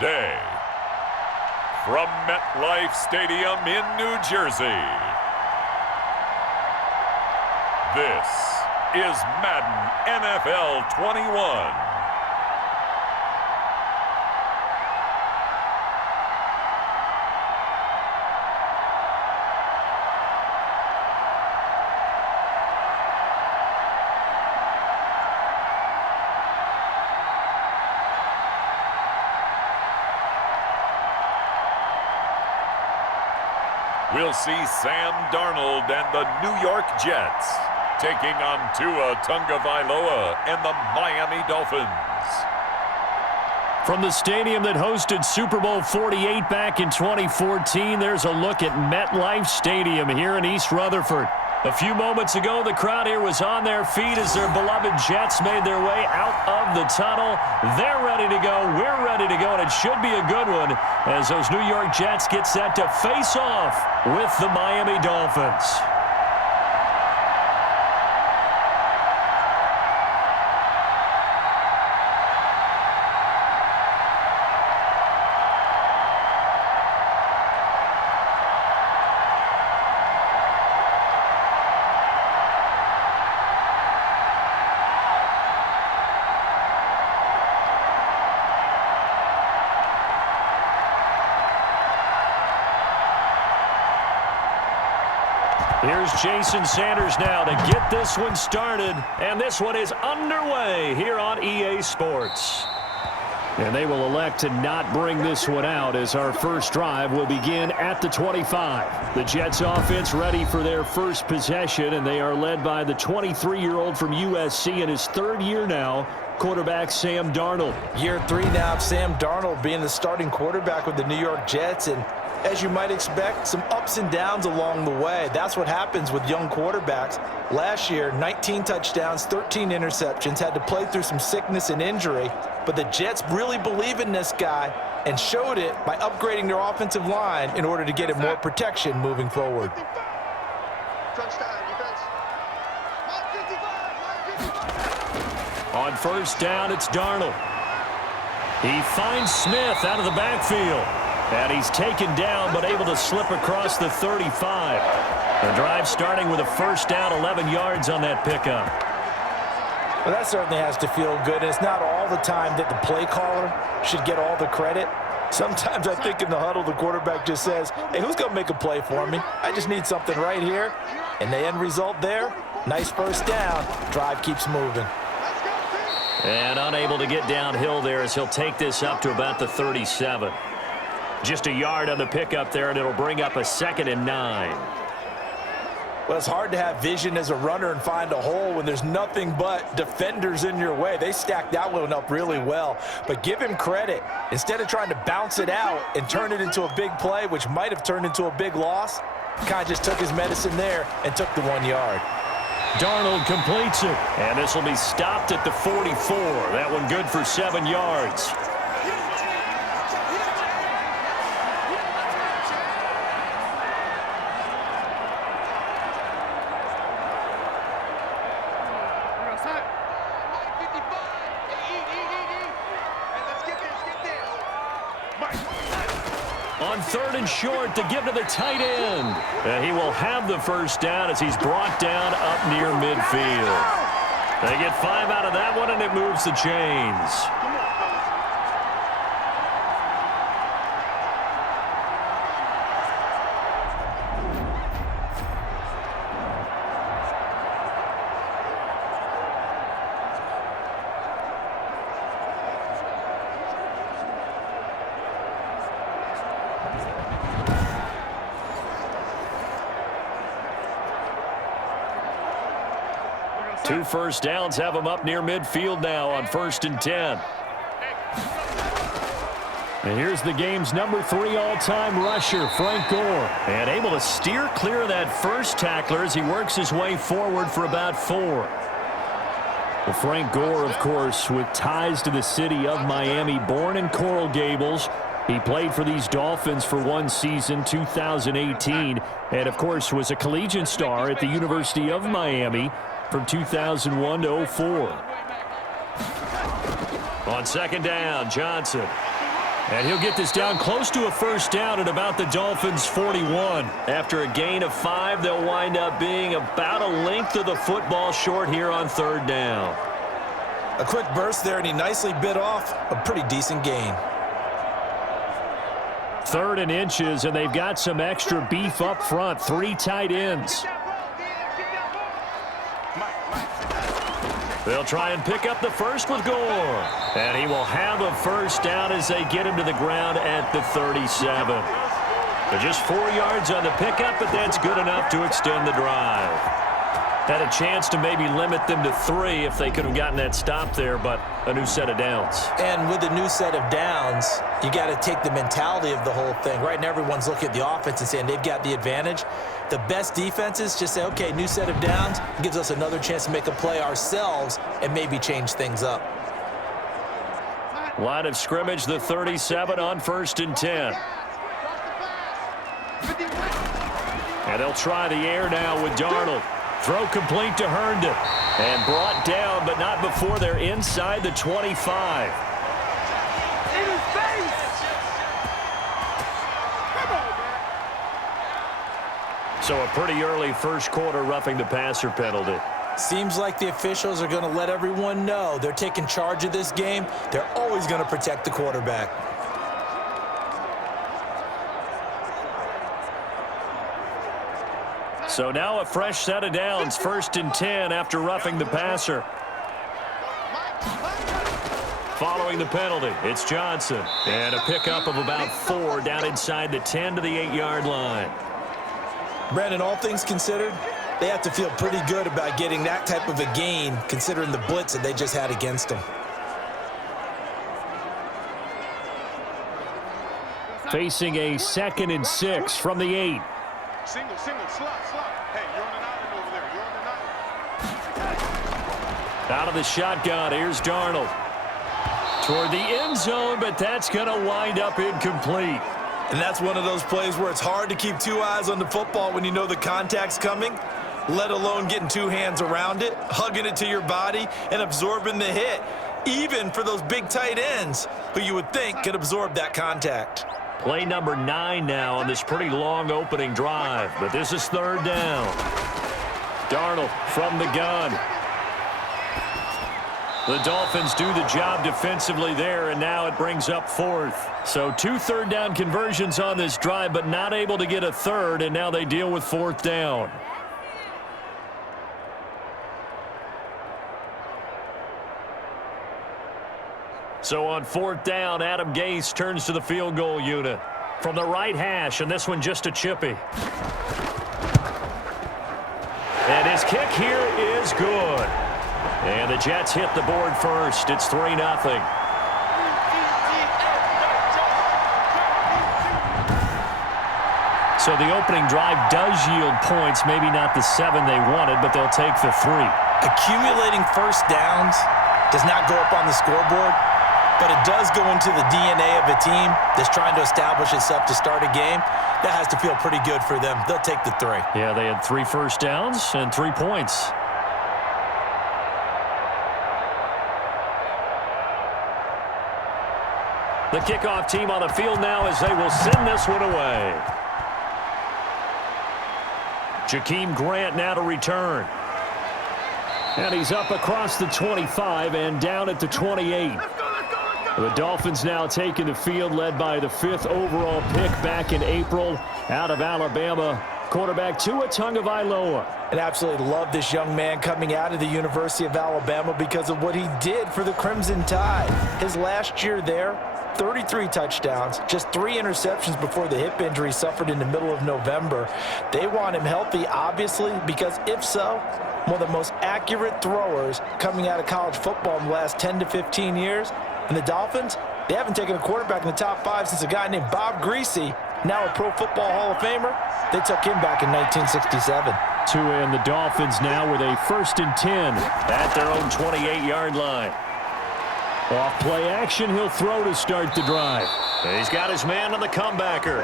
Day. From MetLife Stadium in New Jersey, this is Madden NFL 21. We'll see Sam Darnold and the New York Jets taking on Tua Tagovailoa and the Miami Dolphins. From the stadium that hosted Super Bowl 48 back in 2014, there's a look at MetLife Stadium here in East Rutherford. A few moments ago, the crowd here was on their feet as their beloved Jets made their way out of the tunnel. They're ready to go. We're ready to go, and it should be a good one as those New York Jets get set to face off with the Miami Dolphins. Here's Jason Sanders now to get this one started, and this one is underway here on EA Sports. And they will elect to not bring this one out as our first drive will begin at the 25. The Jets offense ready for their first possession, and they are led by the 23-year-old from USC in his third year now, quarterback Sam Darnold. Year 3 now of Sam Darnold being the starting quarterback with the New York Jets, and as you might expect, some ups and downs along the way. That's what happens with young quarterbacks. Last year, 19 touchdowns, 13 interceptions, had to play through some sickness and injury. But the Jets really believe in this guy and showed it by upgrading their offensive line in order to get him more protection moving forward. On first down, it's Darnold. He finds Smith out of the backfield. And he's taken down, but able to slip across the 35. The drive starting with a first down, 11 yards on that pickup. Well, that certainly has to feel good. And it's not all the time that the play caller should get all the credit. Sometimes I think in the huddle, the quarterback just says, hey, who's going to make a play for me? I just need something right here. And the end result there, nice first down. Drive keeps moving. And unable to get downhill there as he'll take this up to about the 37. Just a yard on the pickup there, and it'll bring up a 2nd and 9. Well, it's hard to have vision as a runner and find a hole when there's nothing but defenders in your way. They stacked that one up really well. But give him credit. Instead of trying to bounce it out and turn it into a big play, which might have turned into a big loss, kind of just took his medicine there and took the 1 yard. Darnold completes it, and this will be stopped at the 44. That one good for 7 yards. On third and short to give to the tight end. He will have the first down as he's brought down up near midfield. They get 5 out of that one, and it moves the chains. Two first downs have him up near midfield now on 1st and 10. And here's the game's number 3 all-time rusher, Frank Gore. And able to steer clear of that first tackler as he works his way forward for about 4. Well, Frank Gore, of course, with ties to the city of Miami, born in Coral Gables. He played for these Dolphins for one season, 2018, and, of course, was a collegiate star at the University of Miami from 2001 to 04. On second down, Johnson. And he'll get this down close to a first down at about the Dolphins' 41. After a gain of 5, they'll wind up being about a length of the football short here on third down. A quick burst there, and he nicely bit off a pretty decent gain. 3rd and inches, and they've got some extra beef up front. 3 tight ends. They'll try and pick up the first with Gore. And he will have a first down as they get him to the ground at the 37. They're just 4 yards on the pickup, but that's good enough to extend the drive. Had a chance to maybe limit them to 3 if they could have gotten that stop there, but a new set of downs. And with a new set of downs, you got to take the mentality of the whole thing. Right now, everyone's looking at the offense and saying they've got the advantage. The best defenses just say, okay, new set of downs gives us another chance to make a play ourselves and maybe change things up. Line of scrimmage, the 37 on 1st and 10. And they'll try the air now with Darnold. Throw complete to Herndon. And brought down, but not before they're inside the 25. In his face! Come on, man. So a pretty early first quarter roughing the passer penalty. Seems like the officials are going to let everyone know they're taking charge of this game. They're always going to protect the quarterback. So now a fresh set of downs, 1st and 10 after roughing the passer. Following the penalty, it's Johnson. And a pickup of about 4 down inside the 10 to the 8-yard line. Brandon, all things considered, they have to feel pretty good about getting that type of a gain considering the blitz that they just had against them. Facing a 2nd and 6 from the 8. Single, slot. Hey, you're on an island over there. You're on an island. Out of the shotgun, here's Darnold. Toward the end zone, but that's going to wind up incomplete. And that's one of those plays where it's hard to keep 2 eyes on the football when you know the contact's coming, let alone getting 2 hands around it, hugging it to your body, and absorbing the hit, even for those big tight ends who you would think could absorb that contact. Play number 9 now on this pretty long opening drive, but this is 3rd down. Darnold from the gun. The Dolphins do the job defensively there, and now it brings up 4th. So 2 3rd down conversions on this drive, but not able to get a 3rd, and now they deal with 4th down. So on 4th down, Adam Gase turns to the field goal unit. From the right hash, and this one just a chippy. And his kick here is good. And the Jets hit the board first. It's 3-0. So the opening drive does yield points, maybe not the 7 they wanted, but they'll take the 3. Accumulating first downs does not go up on the scoreboard, but it does go into the DNA of a team that's trying to establish itself to start a game. That has to feel pretty good for them. They'll take the 3. Yeah, they had 3 first downs and 3 points. The kickoff team on the field now as they will send this one away. Jakeem Grant now to return. And he's up across the 25 and down at the 28. The Dolphins now taking the field, led by the 5th overall pick back in April out of Alabama, quarterback Tua Tagovailoa. And absolutely love this young man coming out of the University of Alabama because of what he did for the Crimson Tide. His last year there, 33 touchdowns, just 3 interceptions before the hip injury suffered in the middle of November. They want him healthy, obviously, because if so, one of the most accurate throwers coming out of college football in the last 10 to 15 years. And the Dolphins, they haven't taken a quarterback in the top 5 since a guy named Bob Greasy, now a Pro Football Hall of Famer. They took him back in 1967. Tua and the Dolphins now with a 1st and 10 at their own 28-yard line. Off play action, he'll throw to start the drive. He's got his man on the comebacker.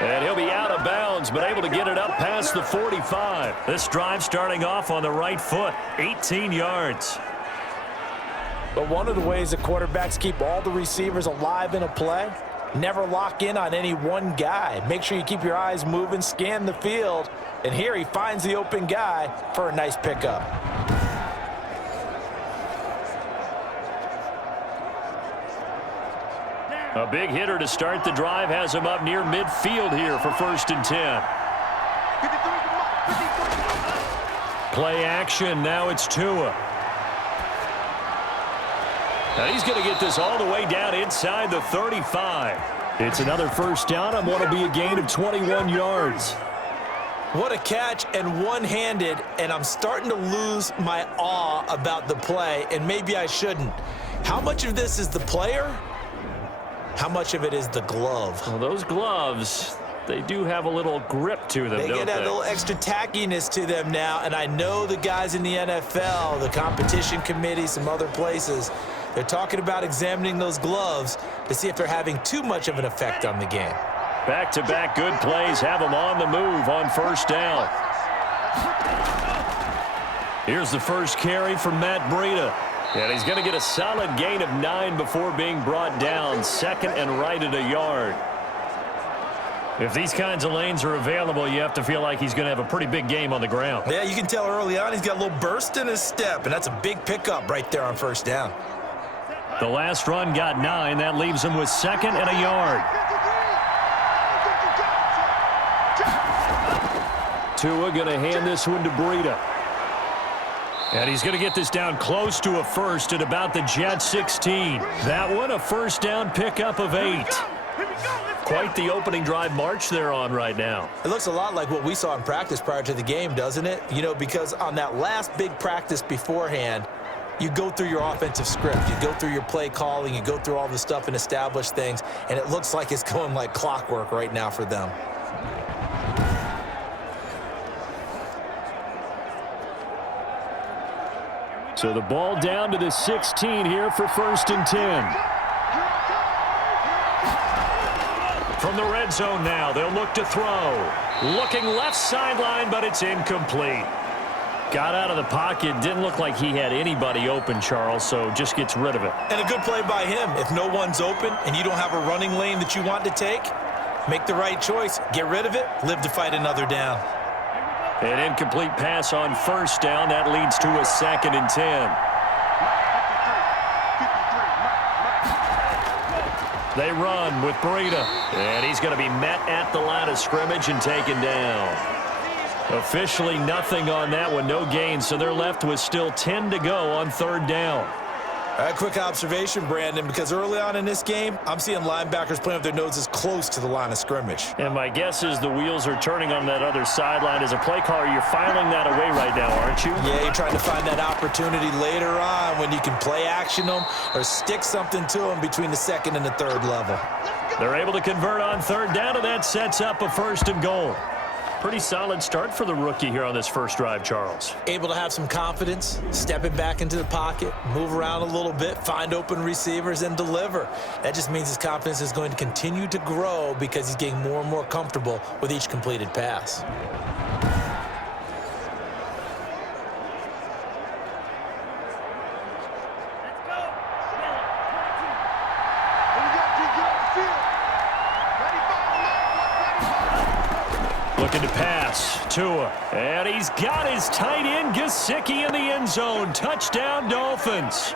And he'll be out of bounds, but able to get it up past the 45. This drive starting off on the right foot, 18 yards. But one of the ways the quarterbacks keep all the receivers alive in a play Never lock in on any one guy. Make sure you keep your eyes moving, scan the field, and here he finds the open guy for a nice pickup. A big hitter to start the drive has him up near midfield here for 1st and 10. Play action. Now it's Tua. Now he's going to get this all the way down inside the 35. It's another 1st down on what will be a gain of 21 yards. What a catch, and one-handed, and I'm starting to lose my awe about the play, and maybe I shouldn't. How much of this is the player? How much of it is the glove? Well, those gloves, they do have a little grip to them, They don't get a little extra tackiness to them now, and I know the guys in the NFL, the competition committee, some other places, they're talking about examining those gloves to see if they're having too much of an effect on the game. Back-to-back good plays have them on the move on 1st down. Here's the first carry from Matt Breida. And he's going to get a solid gain of 9 before being brought down. 2nd and right at a yard. If these kinds of lanes are available, you have to feel like he's going to have a pretty big game on the ground. Yeah, you can tell early on he's got a little burst in his step, and that's a big pickup right there on 1st down. The last run got 9. That leaves him with 2nd and a yard. Tua going to hand this one to Breida. And he's going to get this down close to a 1st at about the Jets 16. That one a 1st down pickup of 8. Quite the opening drive march they're on right now. It looks a lot like what we saw in practice prior to the game, doesn't it? You know, because on that last big practice beforehand, you go through your offensive script. You go through your play calling. You go through all the stuff and establish things. And it looks like it's going like clockwork right now for them. So the ball down to the 16 here for 1st and 10. From the red zone now, they'll look to throw. Looking left sideline, but it's incomplete. Got out of the pocket. Didn't look like he had anybody open, Charles, so just gets rid of it. And a good play by him. If no one's open and you don't have a running lane that you want to take, make the right choice. Get rid of it. Live to fight another down. An incomplete pass on 1st down. That leads to a 2nd and 10. They run with Breida. And he's going to be met at the line of scrimmage and taken down. Officially nothing on that one. No gain. So they're left with still 10 to go on 3rd down. A quick observation, Brandon, because early on in this game, I'm seeing linebackers playing with their noses close to the line of scrimmage. And my guess is the wheels are turning on that other sideline. As a play caller, you're filing that away right now, aren't you? Yeah, you're trying to find that opportunity later on when you can play action them or stick something to them between the 2nd and the 3rd level. They're able to convert on 3rd down, and that sets up a 1st and goal. Pretty solid start for the rookie here on this first drive, Charles. Able to have some confidence, stepping back into the pocket, move around a little bit, find open receivers, and deliver. That just means his confidence is going to continue to grow because he's getting more and more comfortable with each completed pass. Looking to pass. Tua. And he's got his tight end, Gesicki, in the end zone. Touchdown, Dolphins.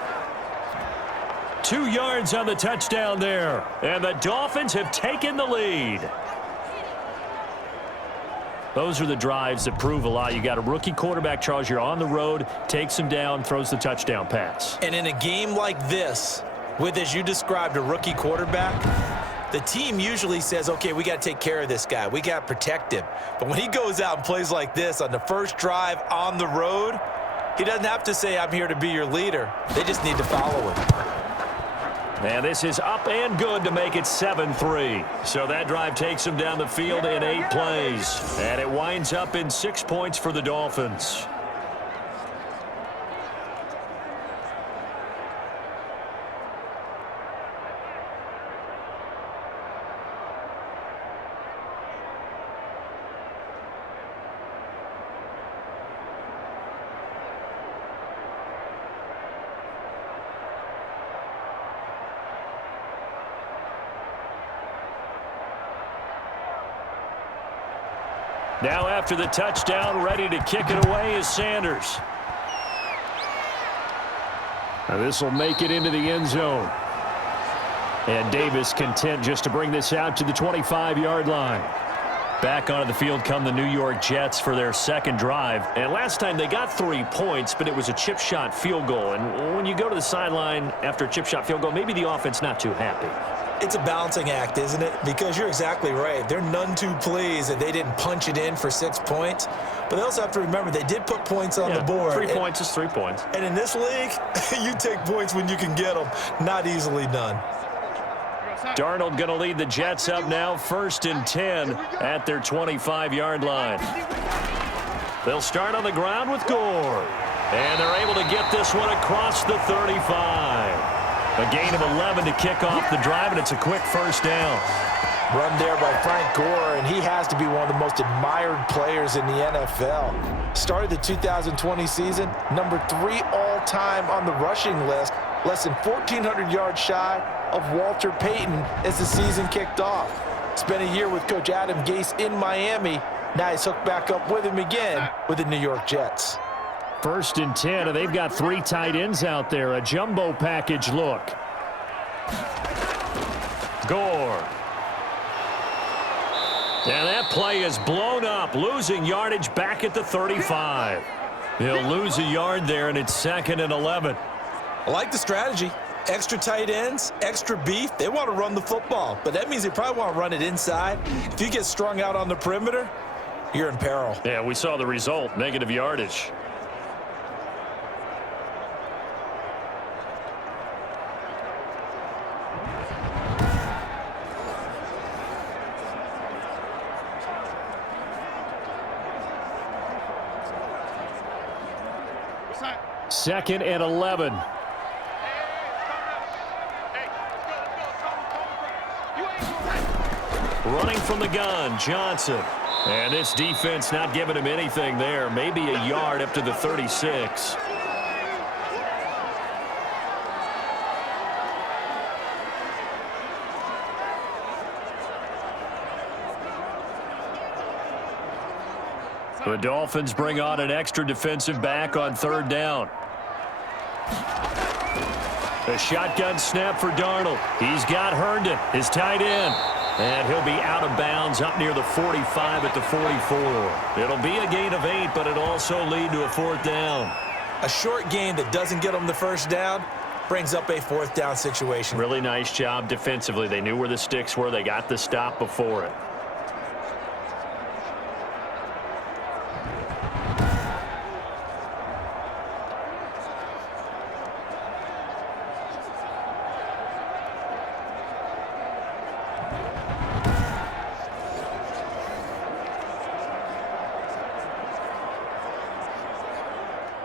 2 yards on the touchdown there. And the Dolphins have taken the lead. Those are the drives that prove a lot. You got a rookie quarterback, Charles. You're on the road, takes him down, throws the touchdown pass. And in a game like this, with, as you described, a rookie quarterback, the team usually says, okay, we got to take care of this guy. We got to protect him. But when he goes out and plays like this on the first drive on the road, he doesn't have to say, I'm here to be your leader. They just need to follow him. And this is up and good to make it 7-3. So that drive takes him down the field in 8 plays. And it winds up in 6 points for the Dolphins. Now after the touchdown, ready to kick it away is Sanders. Now this will make it into the end zone. And Davis content just to bring this out to the 25-yard line. Back onto the field come the New York Jets for their second drive. And last time they got 3 points, but it was a chip shot field goal. And when you go to the sideline after a chip shot field goal, maybe the offense not too happy. It's a balancing act, isn't it? Because you're exactly right. They're none too pleased that they didn't punch it in for 6 points. But they also have to remember they did put points on the board. 3 points is 3 points. And in this league, you take points when you can get them. Not easily done. Darnold going to lead the Jets up now, 1st and 10 at their 25-yard line. They'll start on the ground with Gore. And they're able to get this one across the 35. A gain of 11 to kick off the drive, and it's a quick first down. Run there by Frank Gore, and he has to be one of the most admired players in the NFL. Started the 2020 season, number 3 all-time on the rushing list, less than 1,400 yards shy of Walter Payton as the season kicked off. Spent a year with Coach Adam Gase in Miami. Now he's hooked back up with him again with the New York Jets. 1st and 10, and they've got 3 tight ends out there. A jumbo package look. Gore. And that play is blown up, losing yardage back at the 35. He'll lose a yard there, and it's 2nd and 11. I like the strategy. Extra tight ends, extra beef. They want to run the football, but that means they probably want to run it inside. If you get strung out on the perimeter, you're in peril. Yeah, we saw the result, negative yardage. Second and 11. Running from the gun, Johnson. And this defense not giving him anything there. Maybe a yard up to the 36. The Dolphins bring on an extra defensive back on 3rd down. A shotgun snap for Darnold. He's got Herndon, his tight end. And he'll be out of bounds up near the 45 at the 44. It'll be a gain of 8, but it'll also lead to a 4th down. A short gain that doesn't get them the first down brings up a 4th down situation. Really nice job defensively. They knew where the sticks were. They got the stop before it.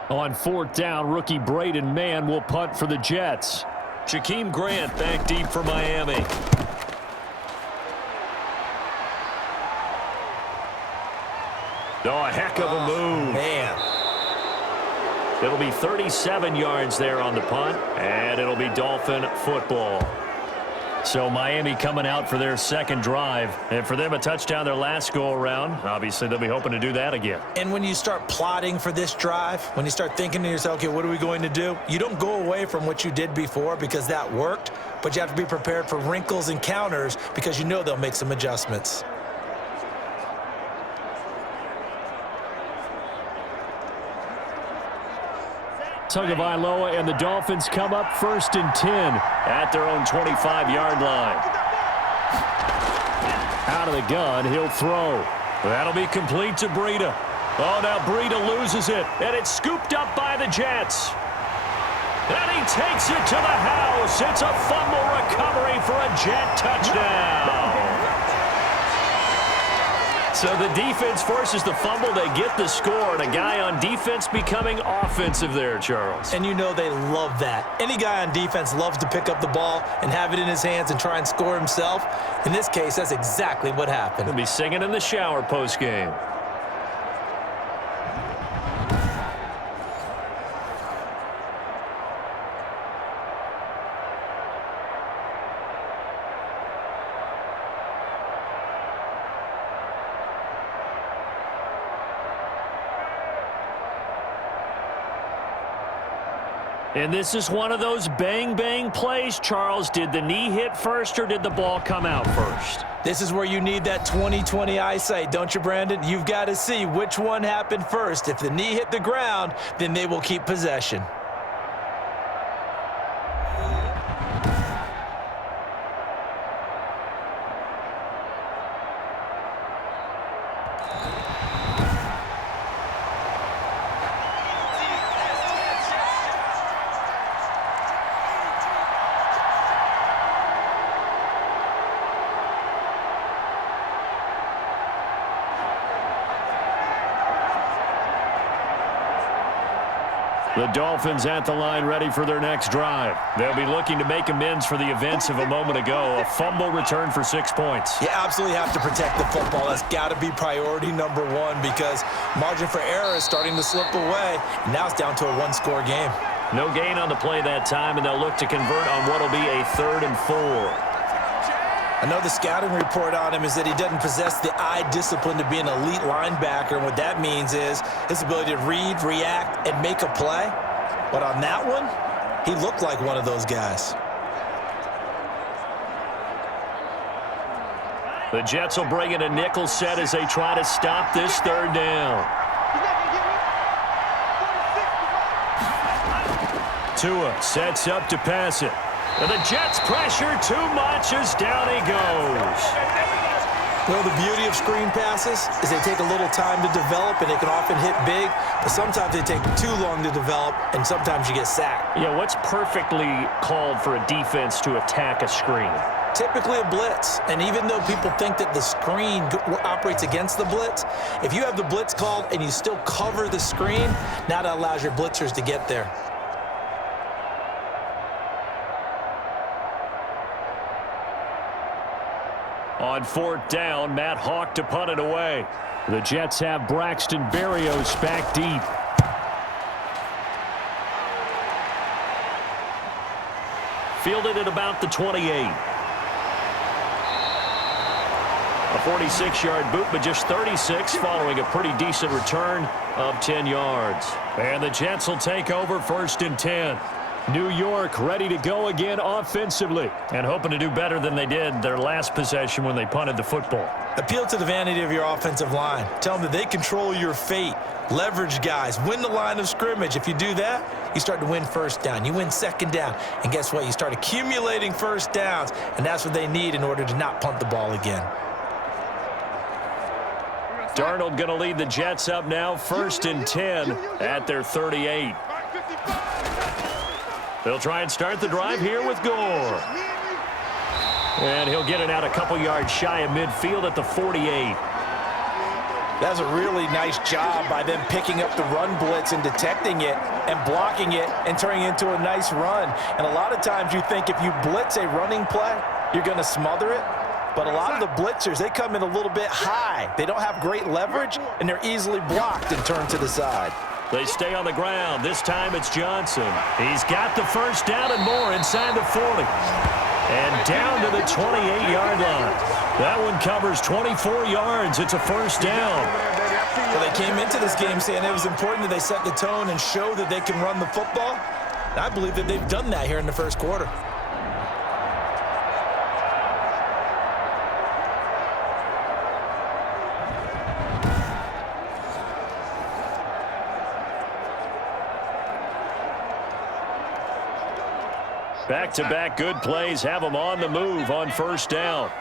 On 4th down, rookie Braden Mann will punt for the Jets. Jakeem Grant back deep for Miami. Oh, a heck of a move. Man. It'll be 37 yards there on the punt, and it'll be Dolphin football. So Miami coming out for their second drive, and for them a touchdown their last go-around. Obviously, they'll be hoping to do that again. And when you start plotting for this drive, when you start thinking to yourself, okay, what are we going to do? You don't go away from what you did before because that worked, but you have to be prepared for wrinkles and counters because you know they'll make some adjustments. Tagovailoa and the Dolphins come up 1st and 10 at their own 25-yard line. Out of the gun, he'll throw. That'll be complete to Breida. Oh, now Breida loses it, and it's scooped up by the Jets. And he takes it to the house. It's a fumble recovery for a Jet touchdown. So the defense forces the fumble. They get the score, and a guy on defense becoming offensive there, Charles. And you know they love that. Any guy on defense loves to pick up the ball and have it in his hands and try and score himself. In this case, that's exactly what happened. He'll be singing in the shower post-game. And this is one of those bang-bang plays, Charles. Did the knee hit first or did the ball come out first? This is where you need that 20/20 eyesight, don't you, Brandon? You've got to see which one happened first. If the knee hit the ground, then they will keep possession. The Dolphins at the line ready for their next drive. They'll be looking to make amends for the events of a moment ago. A fumble return for 6 points. You absolutely have to protect the football. That's got to be priority number one because margin for error is starting to slip away. And now it's down to a one-score game. No gain on the play that time, and they'll look to convert on what will be a 3rd and 4. I know the scouting report on him is that he doesn't possess the eye discipline to be an elite linebacker. And what that means is his ability to read, react, and make a play. But on that one, he looked like one of those guys. The Jets will bring in a nickel set as they try to stop this 3rd down. Tua sets up to pass it. And the Jets pressure too much as down he goes. Well, the beauty of screen passes is they take a little time to develop, and they can often hit big, but sometimes they take too long to develop, and sometimes you get sacked. Yeah, what's perfectly called for a defense to attack a screen? Typically a blitz, and even though people think that the screen operates against the blitz, if you have the blitz called and you still cover the screen, now that allows your blitzers to get there. On 4th down, Matt Hawk to punt it away. The Jets have Braxton Berrios back deep. Fielded at about the 28. A 46-yard boot, but just 36 following a pretty decent return of 10 yards. And the Jets will take over 1st and 10. New York ready to go again offensively and hoping to do better than they did their last possession when they punted the football. Appeal to the vanity of your offensive line. Tell them that they control your fate. Leverage guys. Win the line of scrimmage. If you do that, you start to win 1st down. You win 2nd down. And guess what? You start accumulating 1st downs, and that's what they need in order to not punt the ball again. Darnold going to lead the Jets up now 1st and 10 at their 38. They'll try and start the drive here with Gore. And he'll get it out a couple yards shy of midfield at the 48. That's a really nice job by them picking up the run blitz and detecting it and blocking it and turning it into a nice run. And a lot of times you think if you blitz a running play, you're going to smother it. But a lot of the blitzers, they come in a little bit high. They don't have great leverage, and they're easily blocked and turned to the side. They stay on the ground. This time it's Johnson. He's got the 1st down and more inside the 40. And down to the 28-yard line. That one covers 24 yards. It's a 1st down. Well, they came into this game saying it was important that they set the tone and show that they can run the football. And I believe that they've done that here in the 1st quarter. Back-to-back good plays have them on the move on 1st down.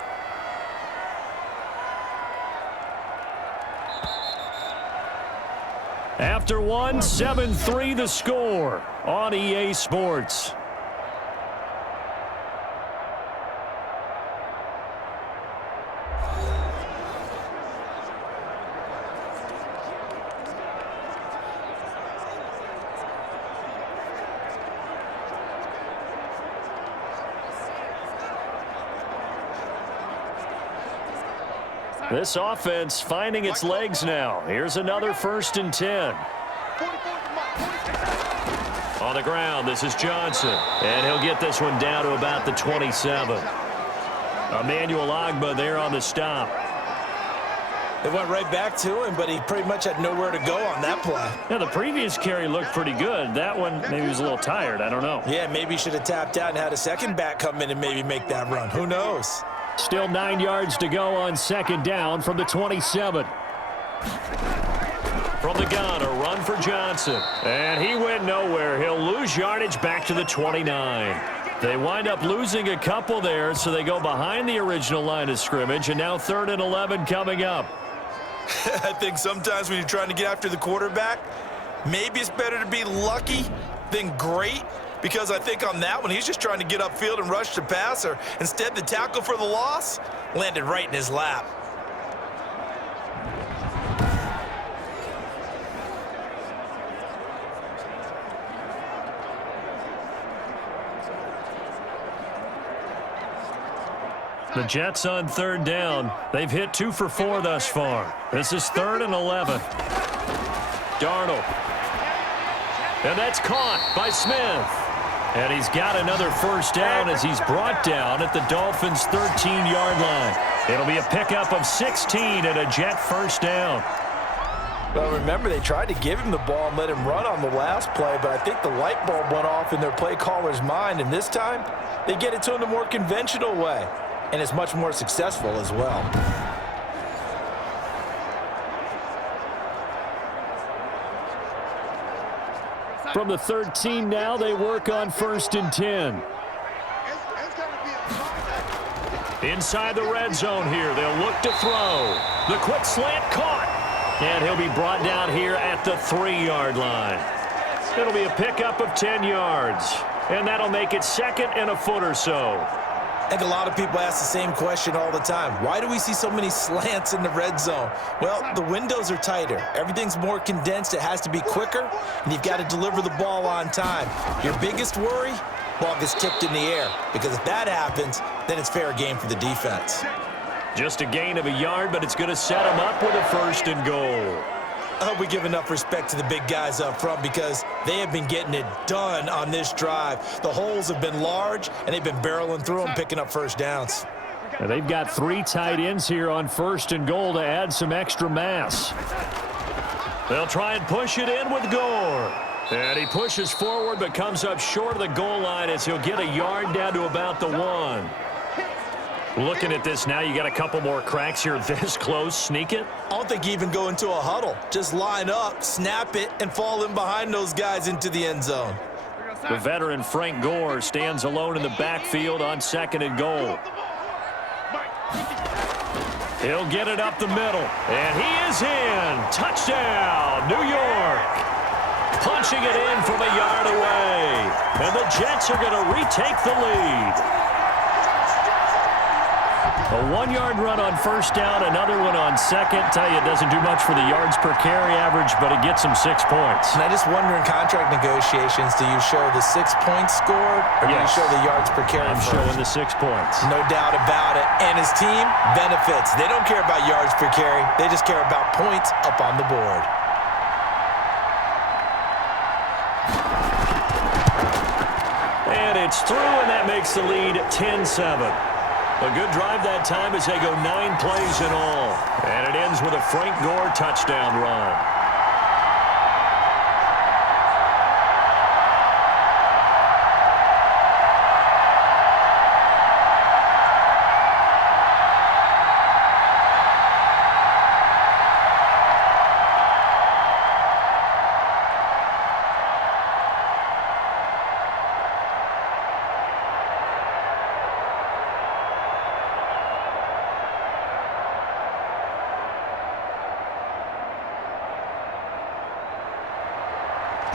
After one, 7-3 the score on EA Sports. This offense finding its legs now. Here's another 1st and 10. On the ground, this is Johnson. And he'll get this one down to about the 27. Emmanuel Ogbah there on the stop. It went right back to him, but he pretty much had nowhere to go on that play. Yeah, the previous carry looked pretty good. That one, maybe he was a little tired. I don't know. Yeah, maybe he should have tapped out and had a second back come in and maybe make that run. Who knows? Still 9 yards to go on second down from the 27. From the gun, a run for Johnson. And he went nowhere. He'll lose yardage back to the 29. They wind up losing a couple there, so they go behind the original line of scrimmage, and now 3rd and 11 coming up. I think sometimes when you're trying to get after the quarterback, maybe it's better to be lucky than great, because I think on that one, he's just trying to get upfield and rush the passer. Instead, the tackle for the loss landed right in his lap. The Jets on 3rd down. They've hit 2 for 4 thus far. This is 3rd and 11. Darnold. And that's caught by Smith. And he's got another first down as he's brought down at the Dolphins' 13-yard line. It'll be a pickup of 16 and a Jet first down. Well, remember, they tried to give him the ball and let him run on the last play, but I think the light bulb went off in their play caller's mind, and this time they get it to him the more conventional way. And it's much more successful as well. From the 13 now, they work on 1st and 10. Inside the red zone here, they'll look to throw. The quick slant caught. And he'll be brought down here at the 3-yard line. It'll be a pickup of 10 yards. And that'll make it 2nd and a foot or so. I think a lot of people ask the same question all the time. Why do we see so many slants in the red zone? Well, the windows are tighter. Everything's more condensed. It has to be quicker, and you've got to deliver the ball on time. Your biggest worry? Ball gets tipped in the air, because if that happens, then it's fair game for the defense. Just a gain of a yard, but it's going to set them up with a 1st and goal. I hope we give enough respect to the big guys up front, because they have been getting it done on this drive. The holes have been large, and they've been barreling through them, picking up first downs. And they've got 3 tight ends here on 1st and goal to add some extra mass. They'll try and push it in with Gore. And he pushes forward but comes up short of the goal line as he'll get a yard down to about the 1. Looking at this now, you got a couple more cracks here this close. Sneak it. I don't think you even go into a huddle. Just line up, snap it, and fall in behind those guys into the end zone. The veteran Frank Gore stands alone in the backfield on 2nd and goal. He'll get it up the middle. And he is in. Touchdown, New York. Punching it in from a yard away. And the Jets are going to retake the lead. A 1-yard run on 1st down, another one on 2nd. Tell you, it doesn't do much for the yards per carry average, but it gets them 6 points. And I just wonder in contract negotiations, do you show the 6 points scored, or do you show the yards per carry? I'm showing the 6 points. No doubt about it. And his team benefits. They don't care about yards per carry. They just care about points up on the board. And it's through, and that makes the lead 10-7. A good drive that time as they go 9 plays in all. And it ends with a Frank Gore touchdown run.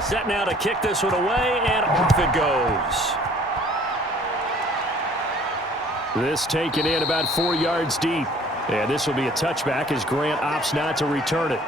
Set now to kick this one away, and off it goes. This taken in about 4 yards deep. And this will be a touchback as Grant opts not to return it.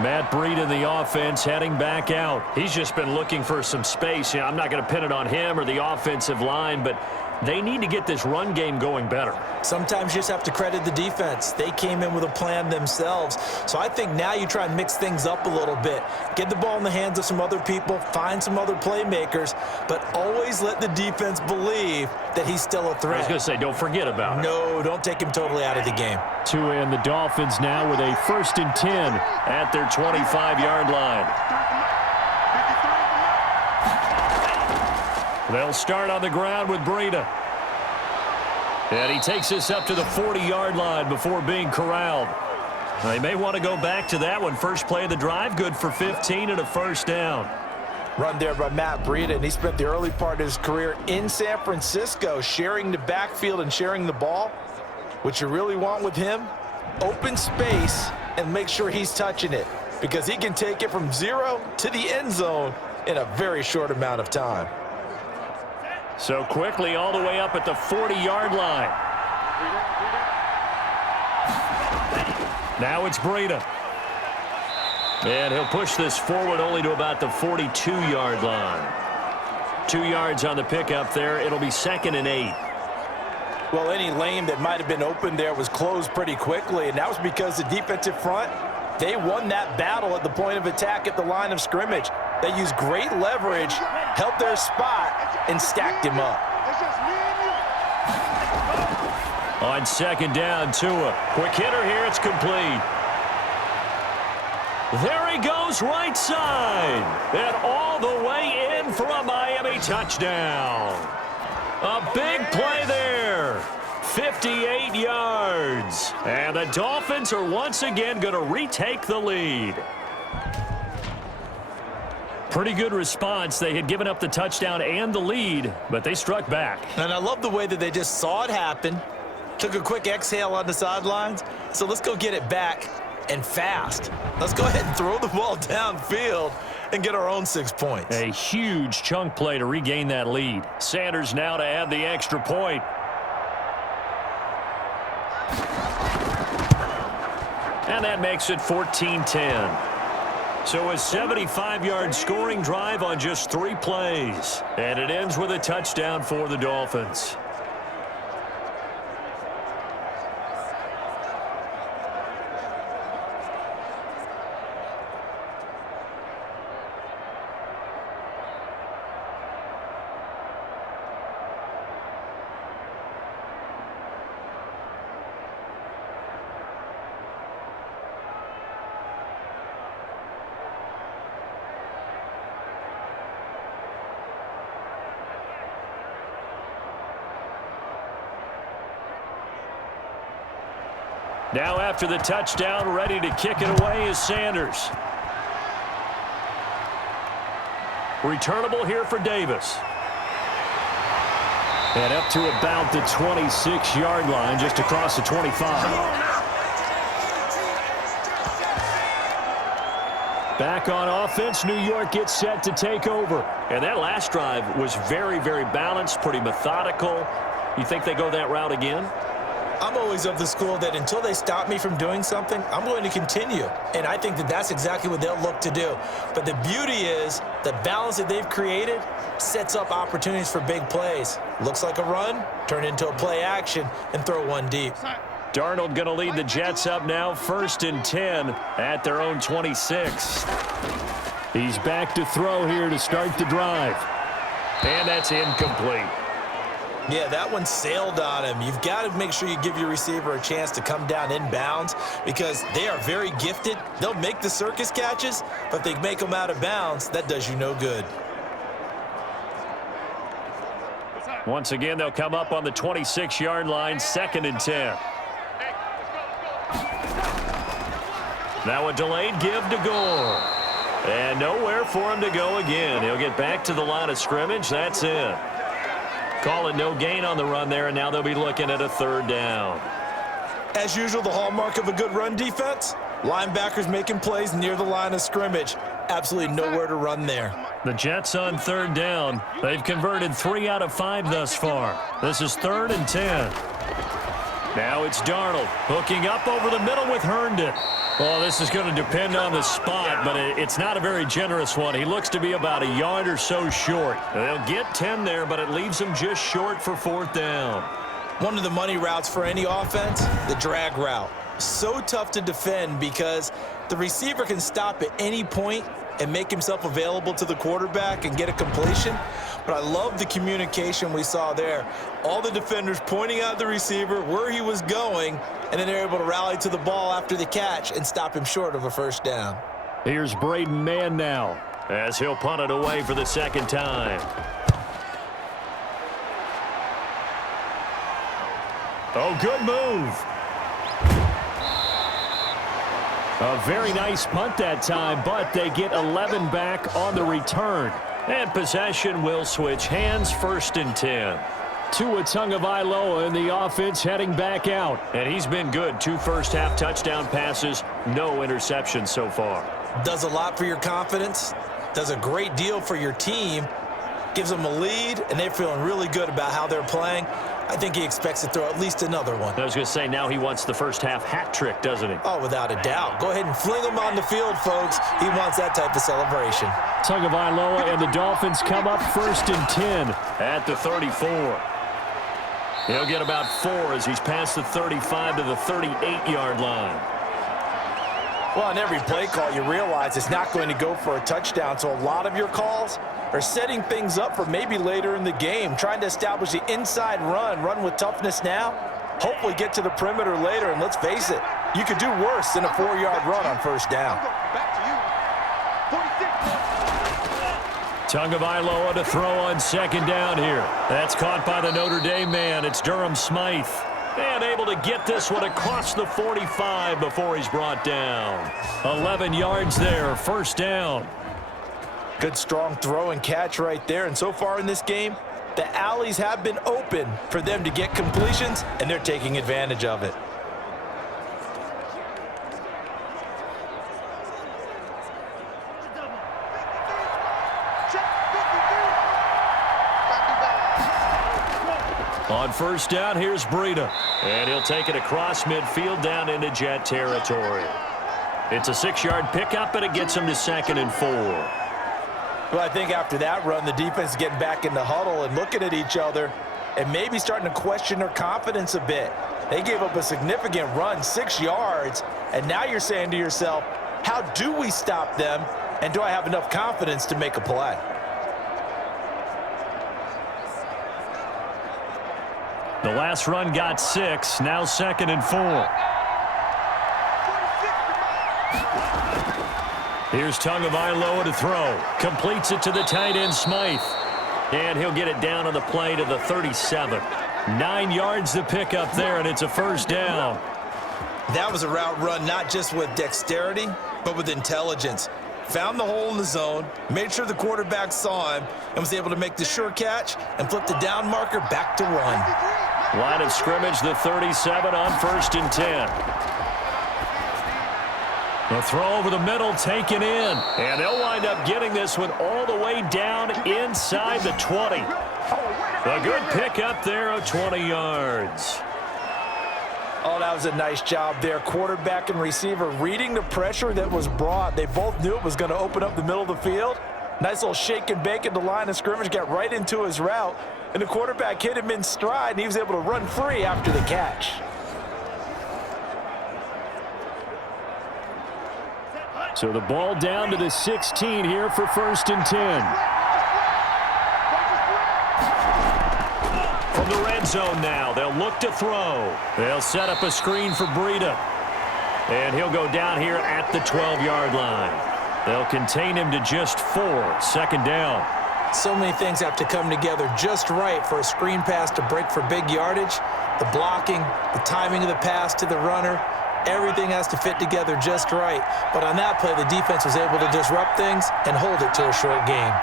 Matt Breed in the offense heading back out. He's just been looking for some space. I'm not going to pin it on him or the offensive line, but They need to get this run game going better. Sometimes you just have to credit the defense. They came in with a plan themselves. So I think now you try and mix things up a little bit. Get the ball in the hands of some other people, find some other playmakers, but always let the defense believe that he's still a threat. I was going to say, don't forget about it. No, don't take him totally out of the game. And the Dolphins now with a 1st and 10 at their 25-yard line. They'll start on the ground with Breida. And he takes this up to the 40-yard line before being corralled. They may want to go back to that one. First play of the drive, good for 15 and a first down. Run there by Matt Breida, and he spent the early part of his career in San Francisco sharing the backfield and sharing the ball. What you really want with him, open space and make sure he's touching it, because he can take it from 0 to the end zone in a very short amount of time. So quickly all the way up at the 40-yard line. Now it's Breida. And he'll push this forward only to about the 42-yard line. 2 yards on the pickup there. It'll be 2nd and 8. Well, any lane that might have been open there was closed pretty quickly, and that was because the defensive front, they won that battle at the point of attack at the line of scrimmage. They used great leverage, held their spot, and stacked him up. On 2nd down, Tua. Quick hitter here, it's complete. There he goes right side. And all the way in for a Miami touchdown. A big play there. 58 yards. And the Dolphins are once again going to retake the lead. Pretty good response. They had given up the touchdown and the lead, but they struck back. And I love the way that they just saw it happen, took a quick exhale on the sidelines. So let's go get it back and fast. Let's go ahead and throw the ball downfield and get our own 6 points. A huge chunk play to regain that lead. Sanders now to add the extra point. And that makes it 14-10. So a 75-yard scoring drive on just 3 plays. And it ends with a touchdown for the Dolphins. Now after the touchdown, ready to kick it away is Sanders. Returnable here for Davis. And up to about the 26-yard line, just across the 25. Back on offense, New York gets set to take over. And that last drive was very, very balanced, pretty methodical. You think they go that route again? I'm always of the school that until they stop me from doing something, I'm going to continue. And I think that that's exactly what they'll look to do. But the beauty is the balance that they've created sets up opportunities for big plays. Looks like a run, turn it into a play action, and throw one deep. Darnold going to lead the Jets up now, 1st and 10 at their own 26. He's back to throw here to start the drive. And that's incomplete. Yeah, that one sailed on him. You've got to make sure you give your receiver a chance to come down inbounds because they are very gifted. They'll make the circus catches, but if they make them out of bounds, that does you no good. Once again, they'll come up on the 26-yard line, 2nd and 10. Now a delayed give to Gore. And nowhere for him to go again. He'll get back to the line of scrimmage. That's it. Call it no gain on the run there, and now they'll be looking at a 3rd down. As usual, the hallmark of a good run defense, linebackers making plays near the line of scrimmage. Absolutely nowhere to run there. The Jets on 3rd down. They've converted 3 out of 5 thus far. This is 3rd and 10. Now it's Darnold hooking up over the middle with Herndon. Well, this is going to depend on the spot, but it's not a very generous one. He looks to be about a yard or so short. They'll get 10 there, but it leaves them just short for 4th down. One of the money routes for any offense, the drag route. So tough to defend because the receiver can stop at any point and make himself available to the quarterback and get a completion. But I love the communication we saw there. All the defenders pointing out the receiver, where he was going, and then they're able to rally to the ball after the catch and stop him short of a 1st down. Here's Braden Mann now as he'll punt it away for the 2nd time. Oh, good move. A very nice punt that time, but they get 11 back on the return. And possession will switch hands, 1st and 10. Tua Tagovailoa in the offense heading back out. And he's been good. 2 first-half touchdown passes, no interceptions so far. Does a lot for your confidence, does a great deal for your team, gives them a lead, and they're feeling really good about how they're playing. I think he expects to throw at least another one. I was going to say, now he wants the first-half hat trick, doesn't he? Oh, without a doubt. Go ahead and fling him on the field, folks. He wants that type of celebration. Tagovailoa and the Dolphins come up 1st and 10 at the 34. He'll get about 4 as he's past the 35 to the 38-yard line. Well, on every play call, you realize it's not going to go for a touchdown, so a lot of your calls are setting things up for maybe later in the game, trying to establish the inside run with toughness now, hopefully get to the perimeter later, and let's face it, you could do worse than a 4-yard run on 1st down. Tagovailoa to throw on 2nd down here. That's caught by the Notre Dame man. It's Durham Smythe. And able to get this one across the 45 before he's brought down. 11 yards there, 1st down. Good strong throw and catch right there. And so far in this game, the alleys have been open for them to get completions, and they're taking advantage of it. On 1st down, here's Breida. And he'll take it across midfield down into Jet territory. It's a 6-yard pickup, and it gets him to 2nd and 4. Well, I think after that run, the defense is getting back in the huddle and looking at each other and maybe starting to question their confidence a bit. They gave up a significant run, 6 yards, and now you're saying to yourself, how do we stop them, and do I have enough confidence to make a play? The last run got 6, now 2nd and 4. Here's Tagovailoa to throw. Completes it to the tight end, Smythe. And he'll get it down on the play to the 37. 9 yards to pick up there, and it's a 1st down. That was a route run not just with dexterity, but with intelligence. Found the hole in the zone, made sure the quarterback saw him, and was able to make the sure catch and flip the down marker back to 1. Line of scrimmage, the 37 on 1st and 10. The throw over the middle taken in. And they'll wind up getting this one all the way down inside the 20. A good pick up there of 20 yards. Oh, that was a nice job there. Quarterback and receiver reading the pressure that was brought. They both knew it was going to open up the middle of the field. Nice little shake and bake at the line of scrimmage, got right into his route. And the quarterback hit him in stride, and he was able to run free after the catch. So the ball down to the 16 here for 1st and 10. From the red zone now, they'll look to throw. They'll set up a screen for Breida. And he'll go down here at the 12-yard line. They'll contain him to just 4, 2nd down. So many things have to come together just right for a screen pass to break for big yardage. The blocking, the timing of the pass to the runner, everything has to fit together just right. But on that play, the defense was able to disrupt things and hold it to a short game.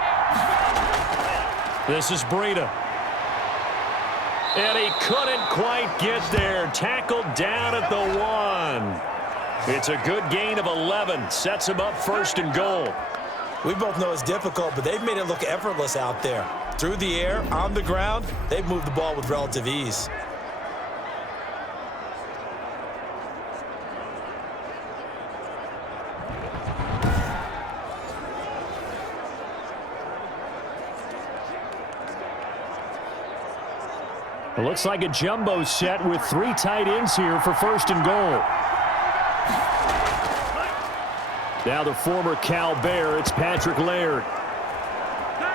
This is Breida. And he couldn't quite get there. Tackled down at the 1. It's a good gain of 11. Sets him up 1st and goal. We both know it's difficult, but they've made it look effortless out there. Through the air, on the ground, they've moved the ball with relative ease. It looks like a jumbo set with 3 tight ends here for 1st and goal. Now the former Cal Bear, it's Patrick Laird.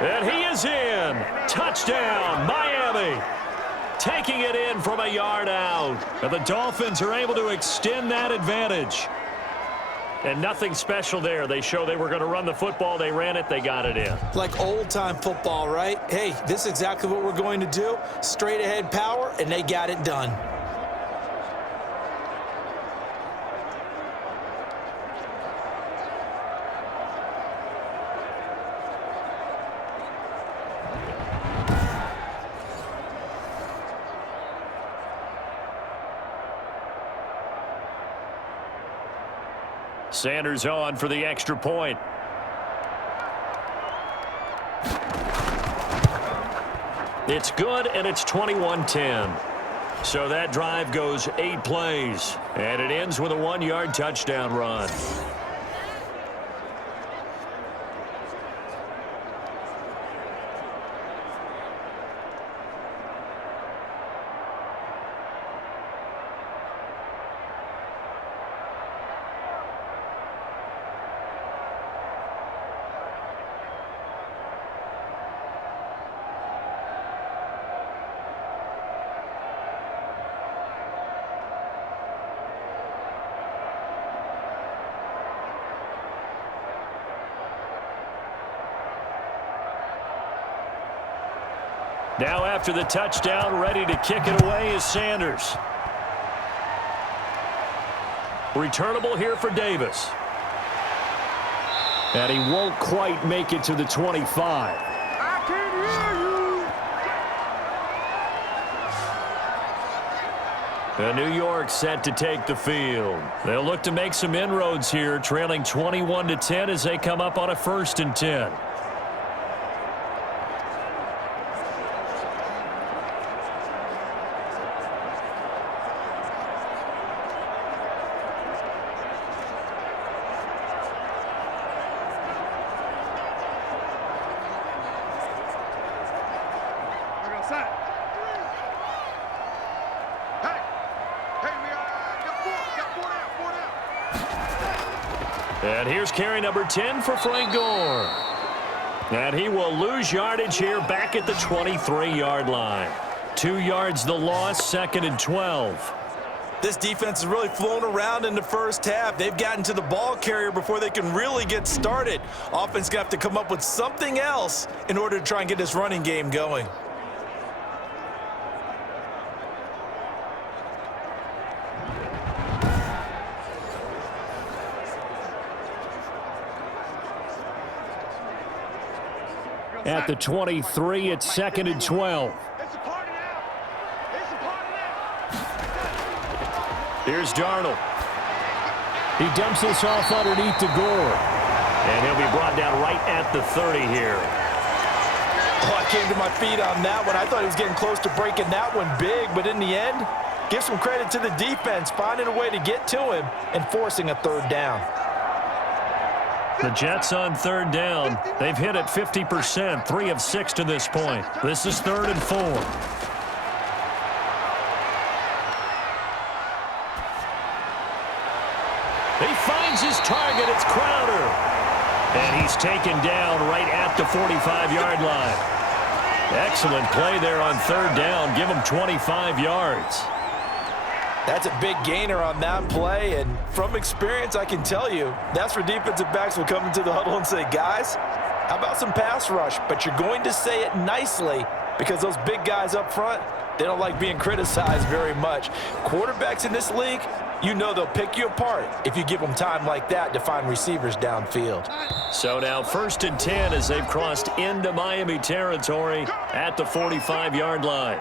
And he is in. Touchdown, Miami. Taking it in from a yard out. And the Dolphins are able to extend that advantage. And nothing special there. They show they were going to run the football. They ran it. They got it in. Like old-time football, right? Hey, this is exactly what we're going to do. Straight-ahead power, and they got it done. Sanders on for the extra point. It's good, and it's 21-10. So that drive goes 8 plays, and it ends with a 1-yard touchdown run. Now after the touchdown, ready to kick it away is Sanders. Returnable here for Davis. And he won't quite make it to the 25. I can hear you. New York set to take the field. They'll look to make some inroads here, trailing 21-10 as they come up on a 1st and 10. And here's carry number 10 for Frank Gore. And he will lose yardage here back at the 23-yard line. 2 yards the loss, 2nd and 12. This defense has really flown around in the first half. They've gotten to the ball carrier before they can really get started. Offense going to have to come up with something else in order to try and get this running game going. At the 23, it's 2nd and 12. Here's Darnold. He dumps this off underneath to Gore. And he'll be brought down right at the 30 here. Oh, I came to my feet on that one. I thought he was getting close to breaking that one big, but in the end, give some credit to the defense, finding a way to get to him and forcing a 3rd down. The Jets on 3rd down. They've hit it 50%, 3 of 6 to this point. This is 3rd and 4. He finds his target. It's Crowder. And he's taken down right at the 45-yard line. Excellent play there on 3rd down. Give him 25 yards. That's a big gainer on that play, and from experience, I can tell you, that's where defensive backs will come into the huddle and say, guys, how about some pass rush? But you're going to say it nicely because those big guys up front, they don't like being criticized very much. Quarterbacks in this league, you know they'll pick you apart if you give them time like that to find receivers downfield. So now 1st and 10 as they've crossed into Miami territory at the 45-yard line.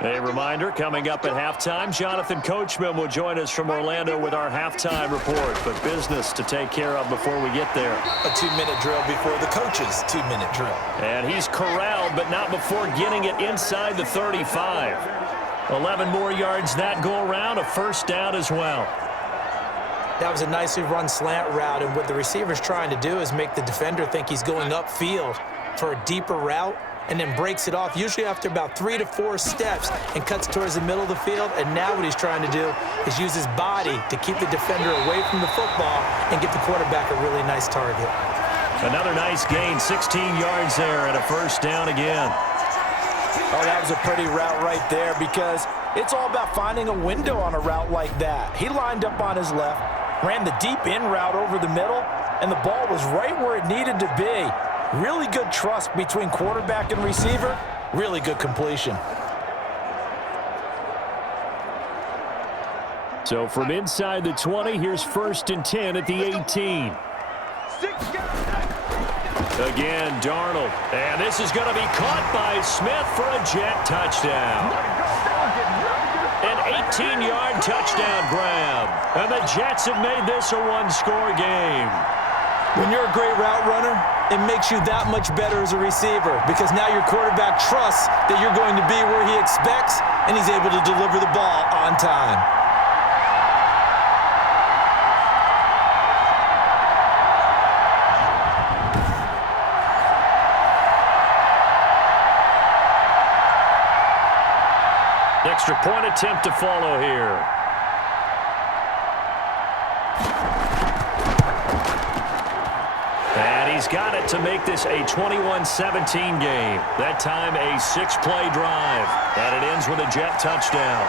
A reminder, coming up at halftime, Jonathan Coachman will join us from Orlando with our halftime report. But business to take care of before we get there. A 2-minute drill before the coach's 2-minute drill. And he's corralled, but not before getting it inside the 35. 11 more yards that go around, a 1st down as well. That was a nicely run slant route, and what the receiver's trying to do is make the defender think he's going upfield for a deeper route, and then breaks it off, usually after about 3 to 4 steps, and cuts towards the middle of the field. And now what he's trying to do is use his body to keep the defender away from the football and get the quarterback a really nice target. Another nice gain, 16 yards there, and a first down again. Oh, that was a pretty route right there, because it's all about finding a window on a route like that. He lined up on his left, ran the deep in route over the middle, and the ball was right where it needed to be. Really good trust between quarterback and receiver. Really good completion. So from inside the 20, here's 1st and 10 at the 18. Again, Darnold. And this is going to be caught by Smith for a Jet touchdown. An 18-yard touchdown grab. And the Jets have made this a one-score game. When you're a great route runner, it makes you that much better as a receiver, because now your quarterback trusts that you're going to be where he expects, and he's able to deliver the ball on time. Extra point attempt to follow here. And he's got it to make this a 21-17 game. That time a 6-play drive. And it ends with a Jet touchdown.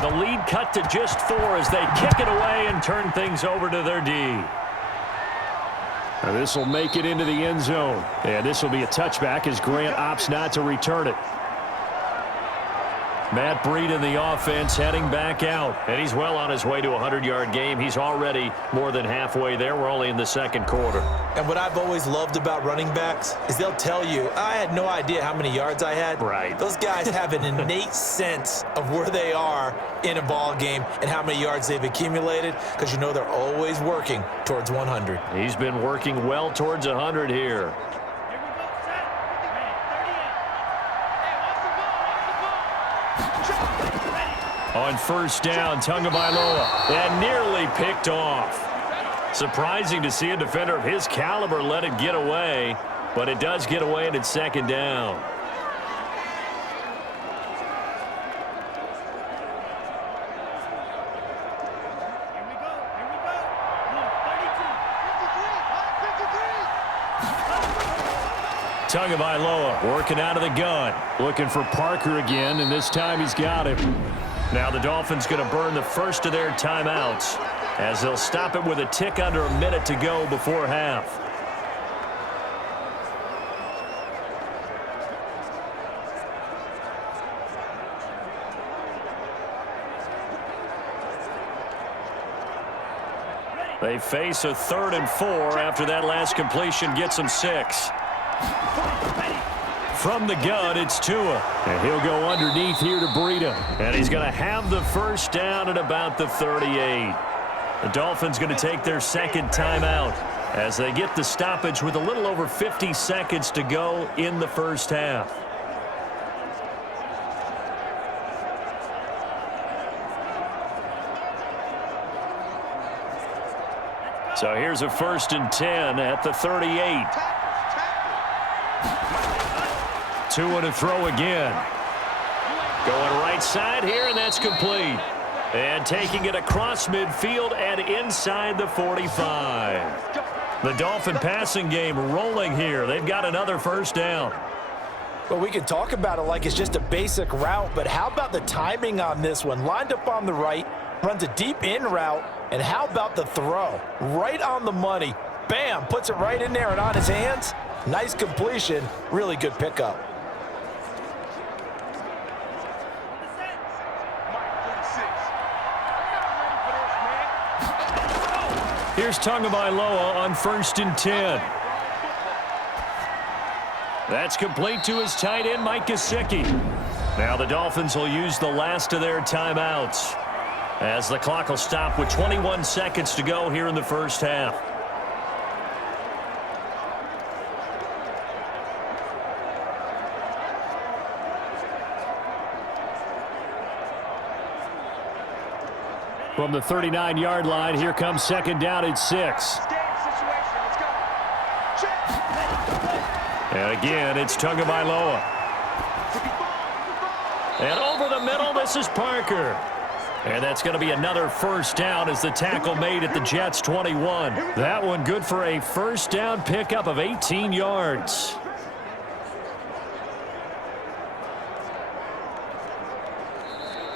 The lead cut to just 4 as they kick it away and turn things over to their D. Now this will make it into the end zone. And this will be a touchback as Grant opts not to return it. Matt Breed in the offense heading back out. And he's well on his way to a 100-yard game. He's already more than halfway there. We're only in the second quarter. And what I've always loved about running backs is they'll tell you, I had no idea how many yards I had. Right. Those guys have an innate sense of where they are in a ball game and how many yards they've accumulated, because you know they're always working towards 100. He's been working well towards 100 here. On first down, Tagovailoa, and nearly picked off. Surprising to see a defender of his caliber let it get away, but it does get away and it's second down. Tagovailoa working out of the gun. Looking for Parker again, and this time he's got him. Now the Dolphins going to burn the first of their timeouts as they'll stop it with a tick under a minute to go before half. They face a 3rd and 4 after that last completion gets them 6. From the gun, it's Tua. And he'll go underneath here to Breida. And he's going to have the first down at about the 38. The Dolphins going to take their second timeout as they get the stoppage with a little over 50 seconds to go in the first half. So here's a 1st and 10 at the 38. Tua to throw again. Going right side here, and that's complete. And taking it across midfield and inside the 45. The Dolphin passing game rolling here. They've got another first down. Well, we can talk about it like it's just a basic route, but how about the timing on this one? Lined up on the right, runs a deep in route, and how about the throw? Right on the money. Bam, puts it right in there and on his hands. Nice completion, really good pickup. Here's Tagovailoa on 1st and 10. That's complete to his tight end, Mike Gesicki. Now the Dolphins will use the last of their timeouts as the clock will stop with 21 seconds to go here in the first half. From the 39-yard line, here comes second down at 6. And again, it's Tagovailoa. And over the middle, this is Parker. And that's going to be another first down as the tackle made at the Jets' 21. That one good for a first down pickup of 18 yards.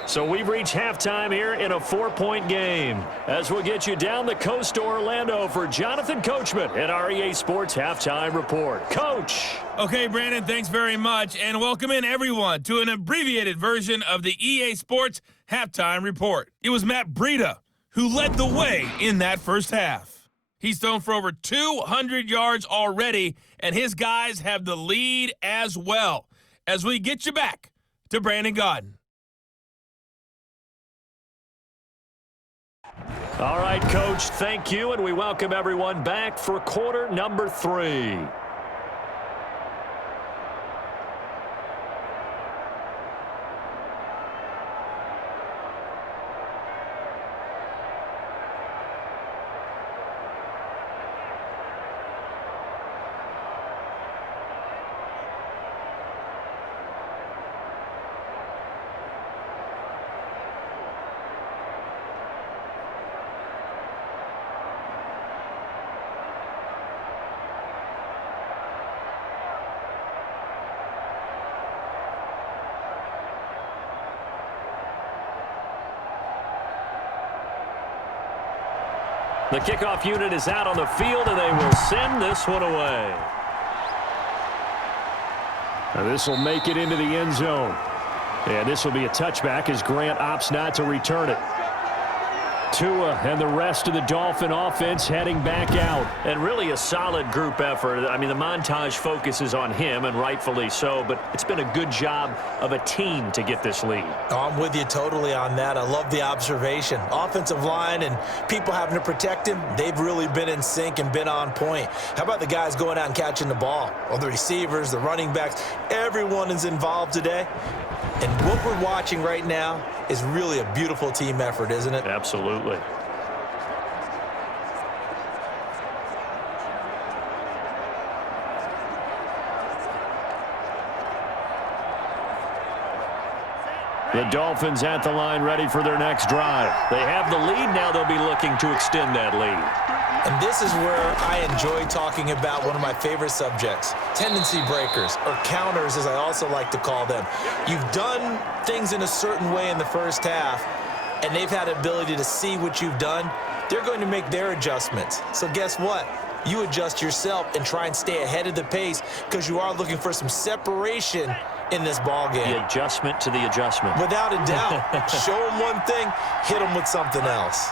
So we've reached halftime here in a 4-point game. As we'll get you down the coast to Orlando for Jonathan Coachman at our EA Sports Halftime Report. Coach. Okay, Brandon, thanks very much. And welcome in, everyone, to an abbreviated version of the EA Sports Halftime Report. It was Matt Breida who led the way in that first half. He's thrown for over 200 yards already, and his guys have the lead as well. As we get you back to Brandon Gaudin. All right, Coach, thank you, and we welcome everyone back for quarter number 3. The kickoff unit is out on the field, and they will send this one away. Now this will make it into the end zone. And this will be a touchback as Grant opts not to return it. Tua and the rest of the Dolphin offense heading back out. And really a solid group effort. I mean, the montage focuses on him, and rightfully so, but it's been a good job of a team to get this lead. I'm with you totally on that. I love the observation. Offensive line and people having to protect him, they've really been in sync and been on point. How about the guys going out and catching the ball? Well, the receivers, the running backs, everyone is involved today. And what we're watching right now is really a beautiful team effort, isn't it? Absolutely. The Dolphins at the line ready for their next drive. They have the lead. Now they'll be looking to extend that lead. And this is where I enjoy talking about one of my favorite subjects, tendency breakers, or counters as I also like to call them. You've done things in a certain way in the first half, and they've had the ability to see what you've done. They're going to make their adjustments. So guess what? You adjust yourself and try and stay ahead of the pace because you are looking for some separation in this ball game. The adjustment to the adjustment. Without a doubt. Show them one thing, hit them with something else.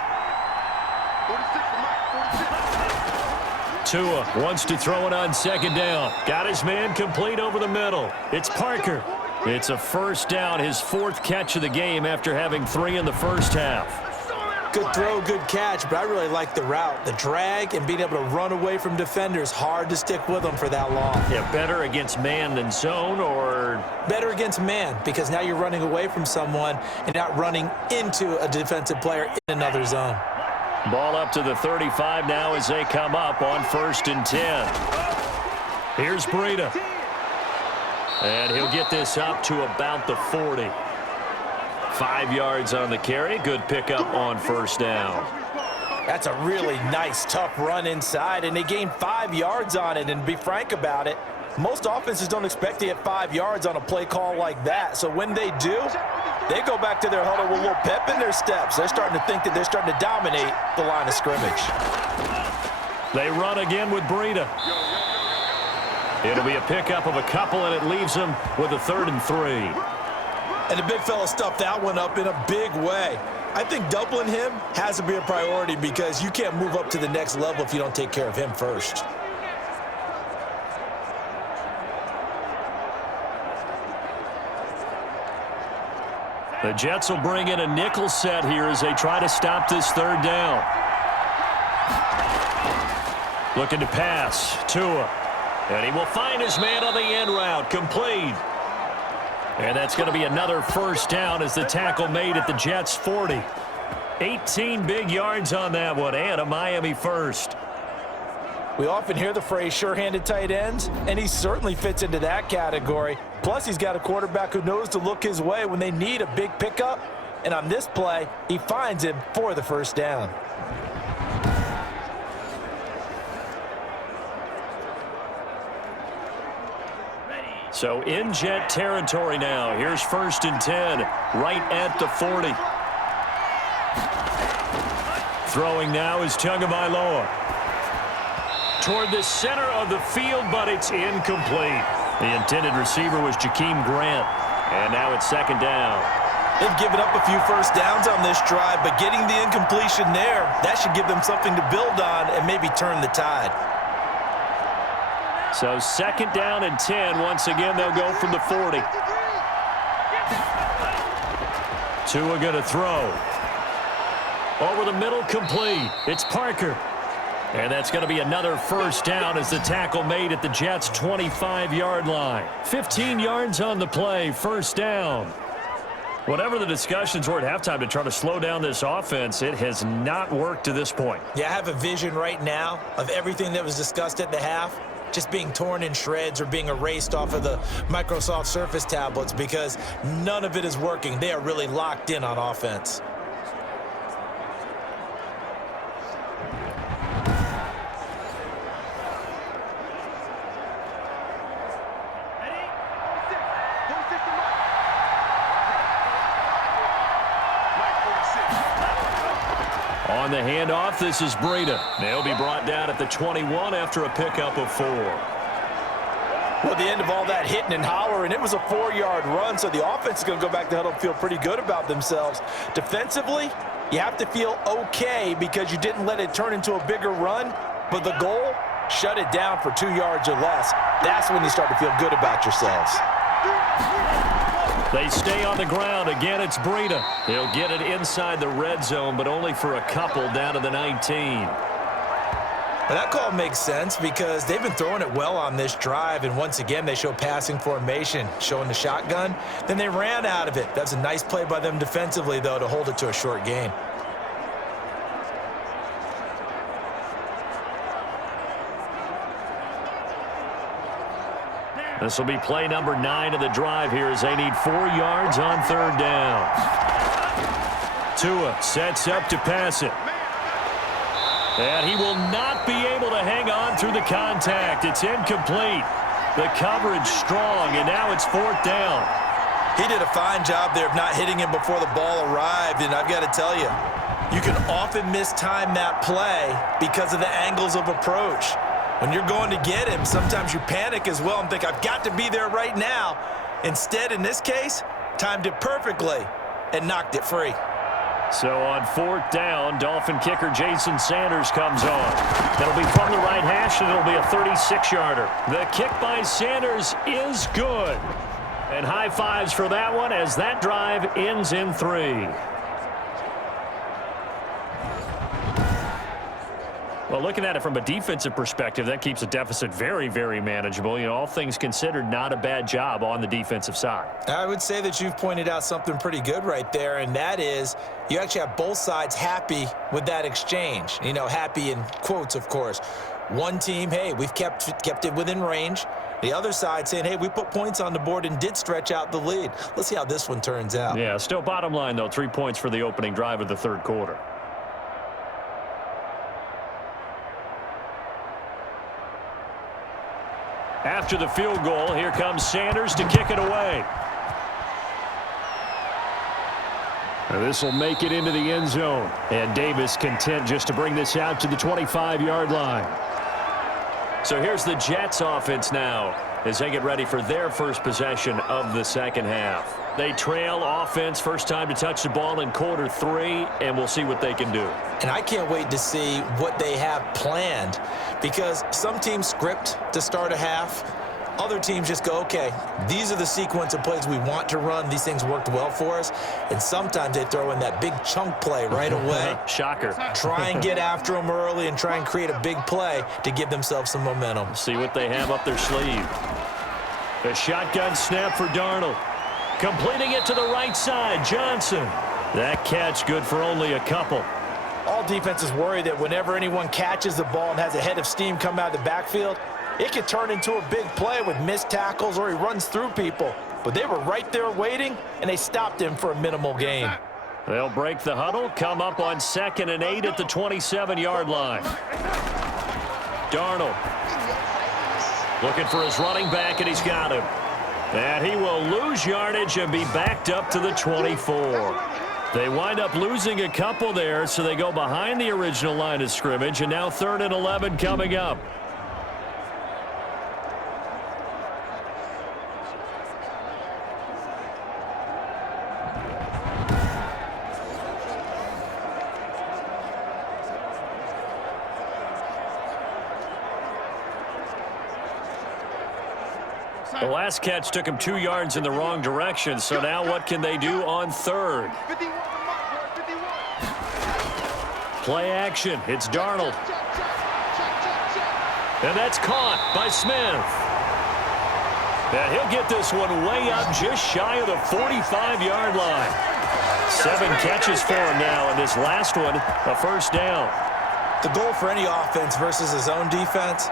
46 for Mike, 46. Tua wants to throw it on second down. Got his man complete over the middle. It's Parker. It's a first down, his 4th catch of the game after having 3 in the first half. Good throw, good catch, but I really like the route. The drag and being able to run away from defenders, hard to stick with them for that long. Yeah, better against man than zone, or? Better against man, because now you're running away from someone and not running into a defensive player in another zone. Ball up to the 35 now as they come up on 1st and 10. Here's Breida. And he'll get this up to about the 40. 5 yards on the carry. Good pickup on first down. That's a really nice, tough run inside, and they gained 5 yards on it. And to be frank about it, most offenses don't expect to get 5 yards on a play call like that. So when they do, they go back to their huddle with a little pep in their steps. They're starting to think that they're starting to dominate the line of scrimmage. They run again with Breida. It'll be a pickup of a couple, and it leaves them with a 3rd and 3. And the big fella stuffed that one up in a big way. I think doubling him has to be a priority because you can't move up to the next level if you don't take care of him first. The Jets will bring in a nickel set here as they try to stop this third down. Looking to pass. Tua. And he will find his man on the end route. Complete. And that's going to be another first down as the tackle made at the Jets' 40. 18 big yards on that one and a Miami first. We often hear the phrase sure-handed tight ends, and he certainly fits into that category. Plus, he's got a quarterback who knows to look his way when they need a big pickup. And on this play, he finds him for the first down. So in Jet territory now. Here's 1st and 10, right at the 40. Throwing now is Tagovailoa. Toward the center of the field, but it's incomplete. The intended receiver was Jakeem Grant. And now it's 2nd down. They've given up a few first downs on this drive, but getting the incompletion there, that should give them something to build on and maybe turn the tide. So 2nd down and 10. Once again, they'll go from the 40. Tua going to throw. Over the middle, complete. It's Parker. And that's going to be another first down as the tackle made at the Jets' 25-yard line. 15 yards on the play, first down. Whatever the discussions were at halftime to try to slow down this offense, it has not worked to this point. Yeah, I have a vision right now of everything that was discussed at the half just being torn in shreds or being erased off of the Microsoft Surface tablets because none of it is working. They are really locked in on offense. On the handoff, this is Breida. They'll be brought down at the 21 after a pickup of 4. Well, at the end of all that hitting and hollering, it was a 4-yard run, so the offense is going to go back to huddle and feel pretty good about themselves. Defensively, you have to feel okay because you didn't let it turn into a bigger run, but the goal, shut it down for 2 yards or less. That's when you start to feel good about yourselves. They stay on the ground. Again, it's Breida. He'll get it inside the red zone, but only for a couple down to the 19. But that call makes sense because they've been throwing it well on this drive, and once again, they show passing formation, showing the shotgun. Then they ran out of it. That's a nice play by them defensively, though, to hold it to a short gain. This will be play number 9 of the drive here as they need 4 yards on 3rd down. Tua sets up to pass it. And he will not be able to hang on through the contact. It's incomplete. The coverage strong, and now it's 4th down. He did a fine job there of not hitting him before the ball arrived, and I've got to tell you, you can often mistime that play because of the angles of approach. When you're going to get him, sometimes you panic as well and think, I've got to be there right now. Instead, in this case, timed it perfectly and knocked it free. So on 4th down, Dolphin kicker Jason Sanders comes on. That'll be from the right hash, and it'll be a 36-yarder. The kick by Sanders is good. And high fives for that one as that drive ends in 3. Well, looking at it from a defensive perspective, that keeps the deficit very, very manageable. You know, all things considered, not a bad job on the defensive side. I would say that you've pointed out something pretty good right there, and that is you actually have both sides happy with that exchange. You know, happy in quotes, of course. One team, hey, we've kept it within range. The other side saying, hey, we put points on the board and did stretch out the lead. Let's see how this one turns out. Yeah, still bottom line, though, 3 points for the opening drive of the 3rd quarter. After the field goal, here comes Sanders to kick it away. This will make it into the end zone. And Davis content just to bring this out to the 25-yard line. So here's the Jets offense now as they get ready for their first possession of the 2nd half. They trail offense, first time to touch the ball in quarter 3, and we'll see what they can do. And I can't wait to see what they have planned, because some teams script to start a half. Other teams just go, okay, these are the sequence of plays we want to run. These things worked well for us. And sometimes they throw in that big chunk play right away. Shocker. Try and get after them early and try and create a big play to give themselves some momentum. See what they have up their sleeve. The shotgun snap for Darnold. Completing it to the right side, Johnson. That catch good for only a couple. All defenses worry that whenever anyone catches the ball and has a head of steam come out of the backfield, it could turn into a big play with missed tackles or he runs through people. But they were right there waiting, and they stopped him for a minimal gain. They'll break the huddle, come up on 2nd and 8 at the 27-yard line. Darnold looking for his running back, and he's got him. And he will lose yardage and be backed up to the 24. They wind up losing a couple there, so they go behind the original line of scrimmage, and now 3rd and 11 coming up. The last catch took him 2 yards in the wrong direction, so now what can they do on 3rd? Play action. It's Darnold. And that's caught by Smith. And he'll get this one way up just shy of the 45-yard line. 7 catches for him now, and this last one, a first down. The goal for any offense versus his own defense,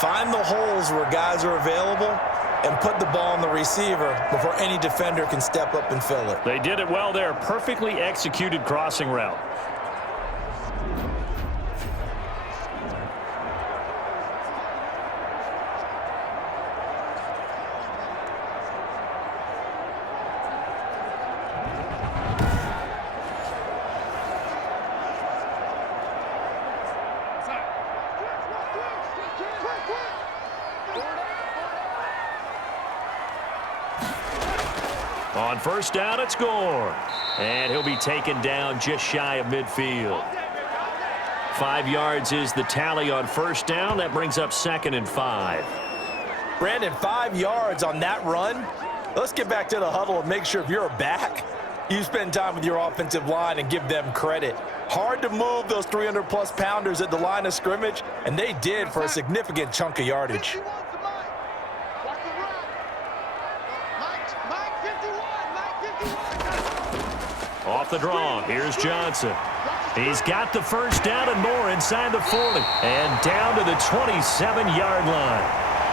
find the holes where guys are available and put the ball on the receiver before any defender can step up and fill it. They did it well there. Perfectly executed crossing route. On first down, it's Gore. And he'll be taken down just shy of midfield. 5 yards is the tally on first down. That brings up 2nd and 5. Brandon, 5 yards on that run. Let's get back to the huddle and make sure if you're a back, you spend time with your offensive line and give them credit. Hard to move those 300-plus pounders at the line of scrimmage, and they did for a significant chunk of yardage. Off the draw, here's Johnson. He's got the first down and more inside the 40. And down to the 27-yard line.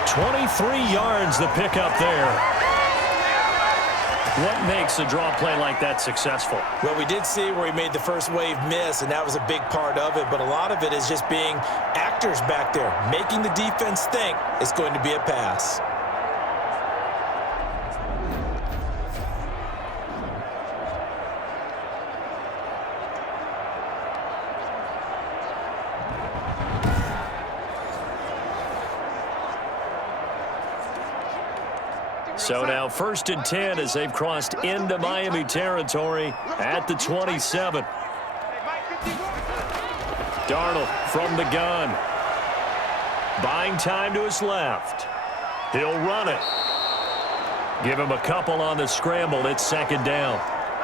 23 yards the pickup there. What makes a draw play like that successful? Well, we did see where he made the first wave miss, and that was a big part of it. But a lot of it is just being actors back there, making the defense think it's going to be a pass. So now 1st and 10 as they've crossed into Miami territory at the 27. Darnold from the gun. Buying time to his left. He'll run it. Give him a couple on the scramble. It's 2nd down.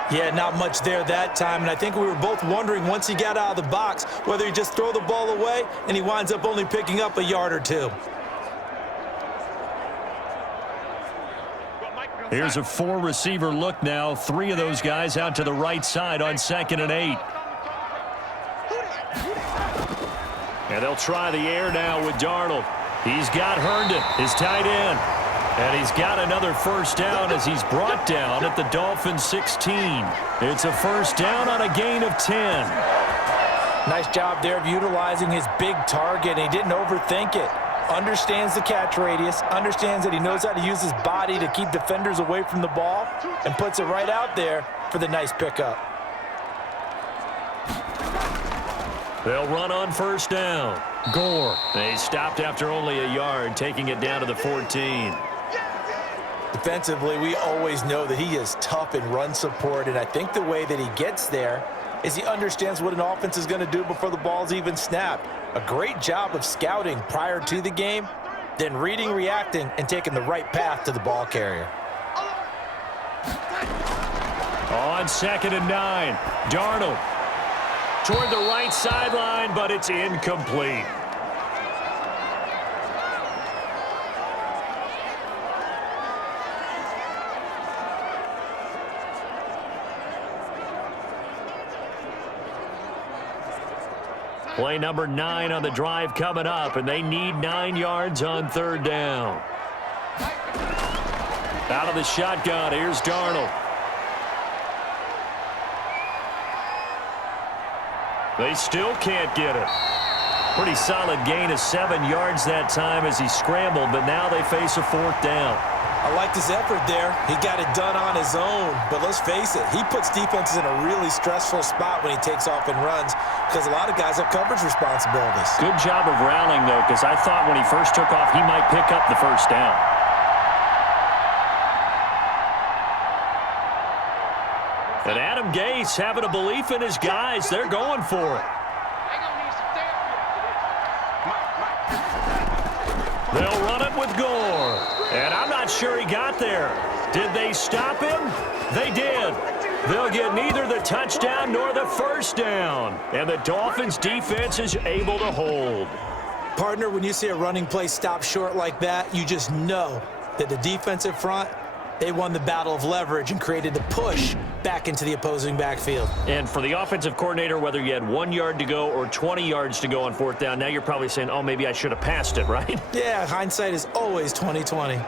Yeah, not much there that time, and I think we were both wondering once he got out of the box whether he just throw the ball away and he winds up only picking up a yard or 2. Here's a 4-receiver look now. 3 of those guys out to the right side on 2nd and 8. And they'll try the air now with Darnold. He's got Herndon, his tight end. And he's got another first down as he's brought down at the Dolphins 16. It's a first down on a gain of 10. Nice job there of utilizing his big target, and he didn't overthink it. Understands the catch radius, understands that he knows how to use his body to keep defenders away from the ball, and puts it right out there for the nice pickup. They'll run on first down. Gore. They stopped after only a yard, taking it down to the 14. Defensively, we always know that he is tough in run support, and I think the way that he gets there is he understands what an offense is going to do before the ball's even snapped. A great job of scouting prior to the game, then reading, reacting, and taking the right path to the ball carrier. On 2nd and 9, Darnold toward the right sideline, but it's incomplete. Play number 9 on the drive coming up, and they need 9 yards on 3rd down. Out of the shotgun, here's Darnold. They still can't get it. Pretty solid gain of 7 yards that time as he scrambled, but now they face a 4th down. I liked his effort there. He got it done on his own. But let's face it, he puts defenses in a really stressful spot when he takes off and runs because a lot of guys have coverage responsibilities. Good job of rallying, though, because I thought when he first took off, he might pick up the 1st down. And Adam Gase having a belief in his guys. They're going for it. They'll run it with Gore. And I'm not sure he got there. Did they stop him? They did. They'll get neither the touchdown nor the 1st down. And the Dolphins' defense is able to hold. Partner, when you see a running play stop short like that, you just know that the defensive front, they won the battle of leverage and created a push back into the opposing backfield. And for the offensive coordinator, whether you had 1 yard to go or 20 yards to go on 4th down, now you're probably saying, oh, maybe I should have passed it, right? Yeah, hindsight is always 20/20.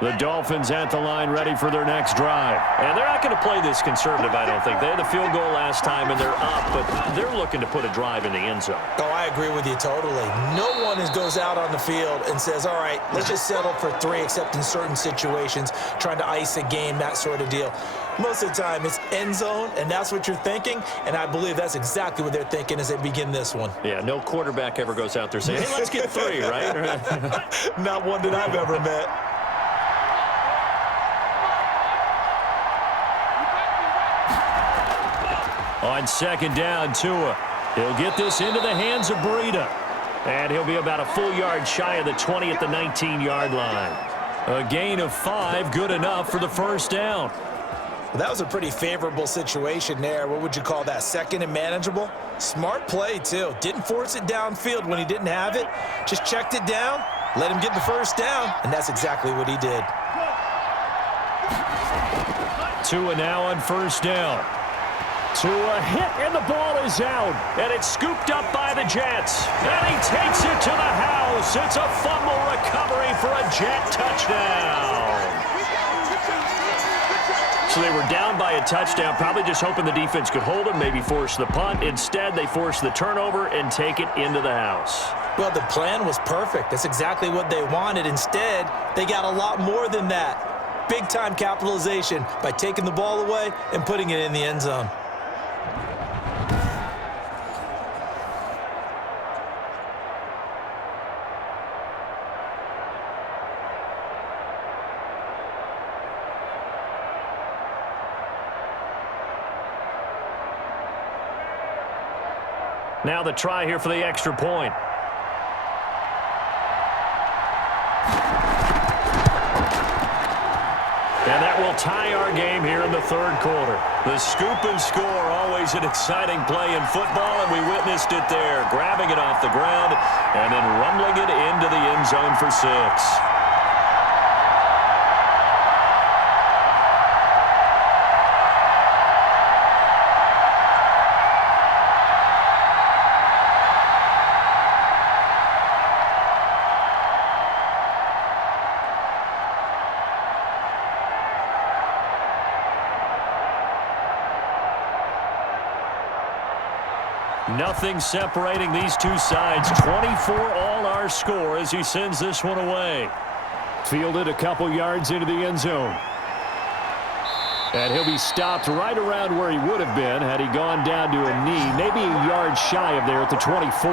The Dolphins at the line ready for their next drive. And they're not going to play this conservative, I don't think. They had the field goal last time, and they're up, but they're looking to put a drive in the end zone. Oh, I agree with you totally. No one goes out on the field and says, all right, let's just settle for 3, except in certain situations, trying to ice a game, that sort of deal. Most of the time, it's end zone, and that's what you're thinking, and I believe that's exactly what they're thinking as they begin this one. Yeah, no quarterback ever goes out there saying, hey, let's get 3, right? Not one that I've ever met. On 2nd down, Tua. He'll get this into the hands of Breida. And he'll be about a full yard shy of the 20 at the 19-yard line. A gain of 5, good enough for the 1st down. Well, that was a pretty favorable situation there. What would you call that? 2nd and manageable? Smart play, too. Didn't force it downfield when he didn't have it. Just checked it down, let him get the 1st down, and that's exactly what he did. Tua now on 1st down. Tua hit, and the ball is out. And it's scooped up by the Jets. And he takes it to the house. It's a fumble recovery for a Jet touchdown. So they were down by a touchdown, probably just hoping the defense could hold them, maybe force the punt. Instead, they force the turnover and take it into the house. Well, the plan was perfect. That's exactly what they wanted. Instead, they got a lot more than that. Big-time capitalization by taking the ball away and putting it in the end zone. Now the try here for the extra point. And that will tie our game here in the 3rd quarter. The scoop and score, always an exciting play in football, and we witnessed it there, grabbing it off the ground and then rumbling it into the end zone for 6. Nothing separating these two sides. 24 all our score as he sends this one away. Fielded a couple yards into the end zone. And he'll be stopped right around where he would have been had he gone down to a knee, maybe a yard shy of there at the 24.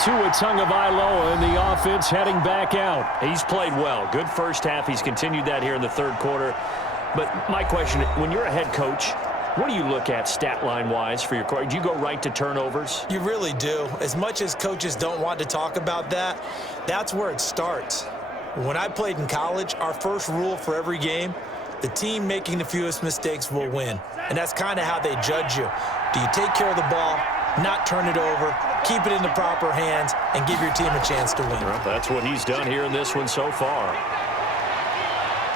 Tua Tagovailoa in the offense heading back out. He's played well. Good first half. He's continued that here in the third quarter. But my question, when you're a head coach, what do you look at stat line-wise for your quarterback? Do you go right to turnovers? You really do. As much as coaches don't want to talk about that, that's where it starts. When I played in college, our first rule for every game, the team making the fewest mistakes will win. And that's kind of how they judge you. Do you take care of the ball, not turn it over, keep it in the proper hands, and give your team a chance to win? Well, that's what he's done here in this one so far.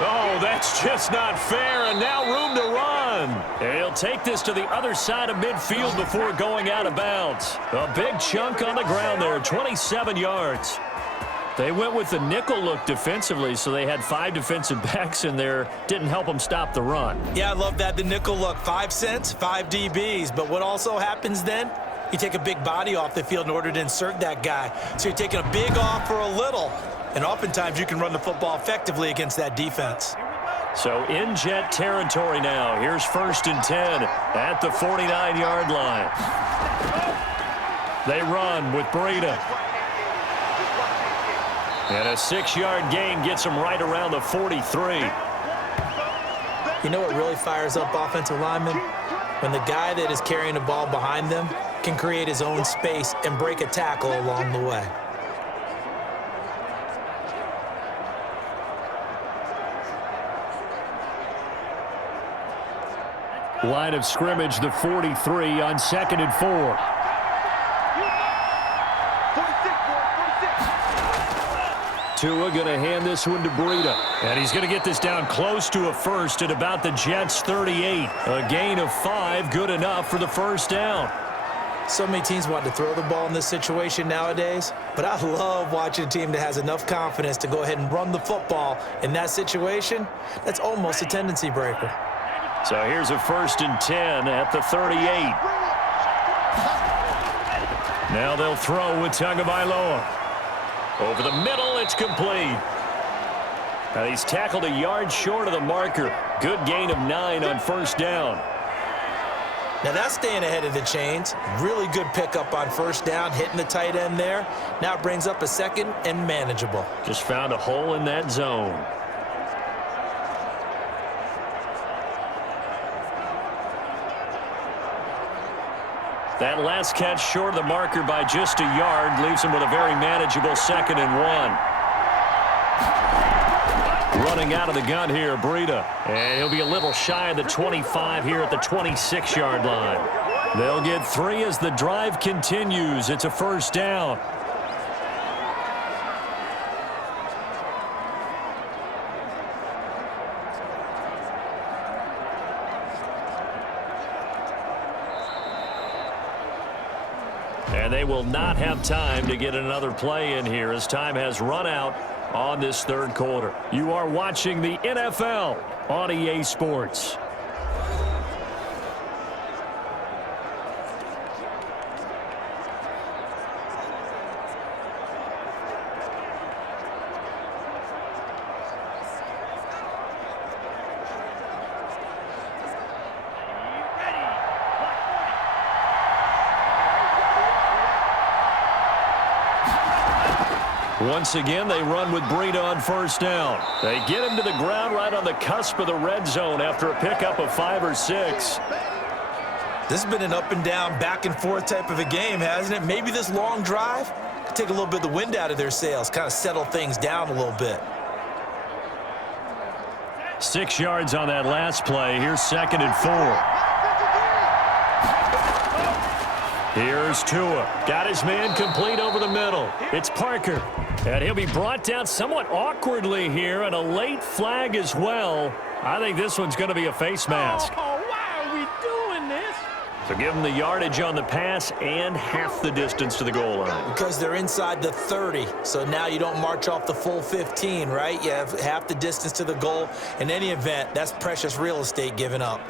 Oh, that's just not fair, and now room to run. And he'll take this to the other side of midfield before going out of bounds. A big chunk on the ground there, 27 yards. They went with the nickel look defensively, so they had 5 defensive backs in there. Didn't help them stop the run. Yeah, I love that, the nickel look. 5 cents, 5 DBs. But what also happens then? You take a big body off the field in order to insert that guy. So you're taking a big off for a little. And oftentimes you can run the football effectively against that defense. So in Jet territory now. Here's 1st and 10 at the 49-yard line. They run with Breida. And a 6-yard gain gets them right around the 43. You know what really fires up offensive linemen? When the guy that is carrying the ball behind them can create his own space and break a tackle along the way. Line of scrimmage, the 43 on 2nd and 4. Tua going to hand this one to Breida. And he's going to get this down close to a first at about the Jets' 38. A gain of 5, good enough for the first down. So many teams want to throw the ball in this situation nowadays, but I love watching a team that has enough confidence to go ahead and run the football in that situation. That's almost a tendency breaker. So here's a 1st and 10 at the 38. Now they'll throw with Tagovailoa. Over the middle, it's complete. Now he's tackled a yard short of the marker. Good gain of 9 on 1st down. Now that's staying ahead of the chains. Really good pickup on 1st down, hitting the tight end there. Now it brings up a 2nd and manageable. Just found a hole in that zone. That last catch short of the marker by just a yard leaves him with a very manageable 2nd and 1. Running out of the gun here, Breida. And he'll be a little shy of the 25 here at the 26-yard line. They'll get 3 as the drive continues. It's a 1st down. And they will not have time to get another play in here as time has run out on this 3rd quarter. You are watching the NFL on EA Sports. Once again, they run with Breida on 1st down. They get him to the ground right on the cusp of the red zone after a pickup of 5 or 6. This has been an up and down, back and forth type of a game, hasn't it? Maybe this long drive could take a little bit of the wind out of their sails, kind of settle things down a little bit. 6 yards on that last play. Here's 2nd and 4. Here's Tua. Got his man complete over the middle. It's Parker. And he'll be brought down somewhat awkwardly here, and a late flag as well. I think this one's going to be a face mask. Oh, why are we doing this? So give them the yardage on the pass and half the distance to the goal line. Because they're inside the 30, so now you don't march off the full 15, right? You have half the distance to the goal. In any event, that's precious real estate given up.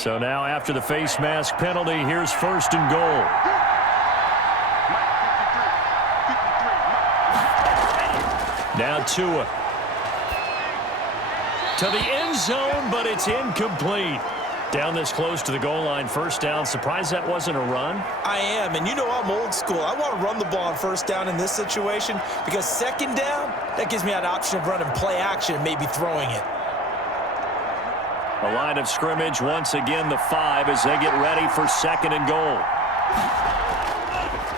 So now after the face mask penalty, here's first and goal. Now Tua. To the end zone, but it's incomplete. Down this close to the goal line, first down. Surprised that wasn't a run? I am, and you know I'm old school. I want to run the ball on first down in this situation because second down, that gives me that option of running play action and maybe throwing it. A line of scrimmage, once again the 5 as they get ready for second and goal.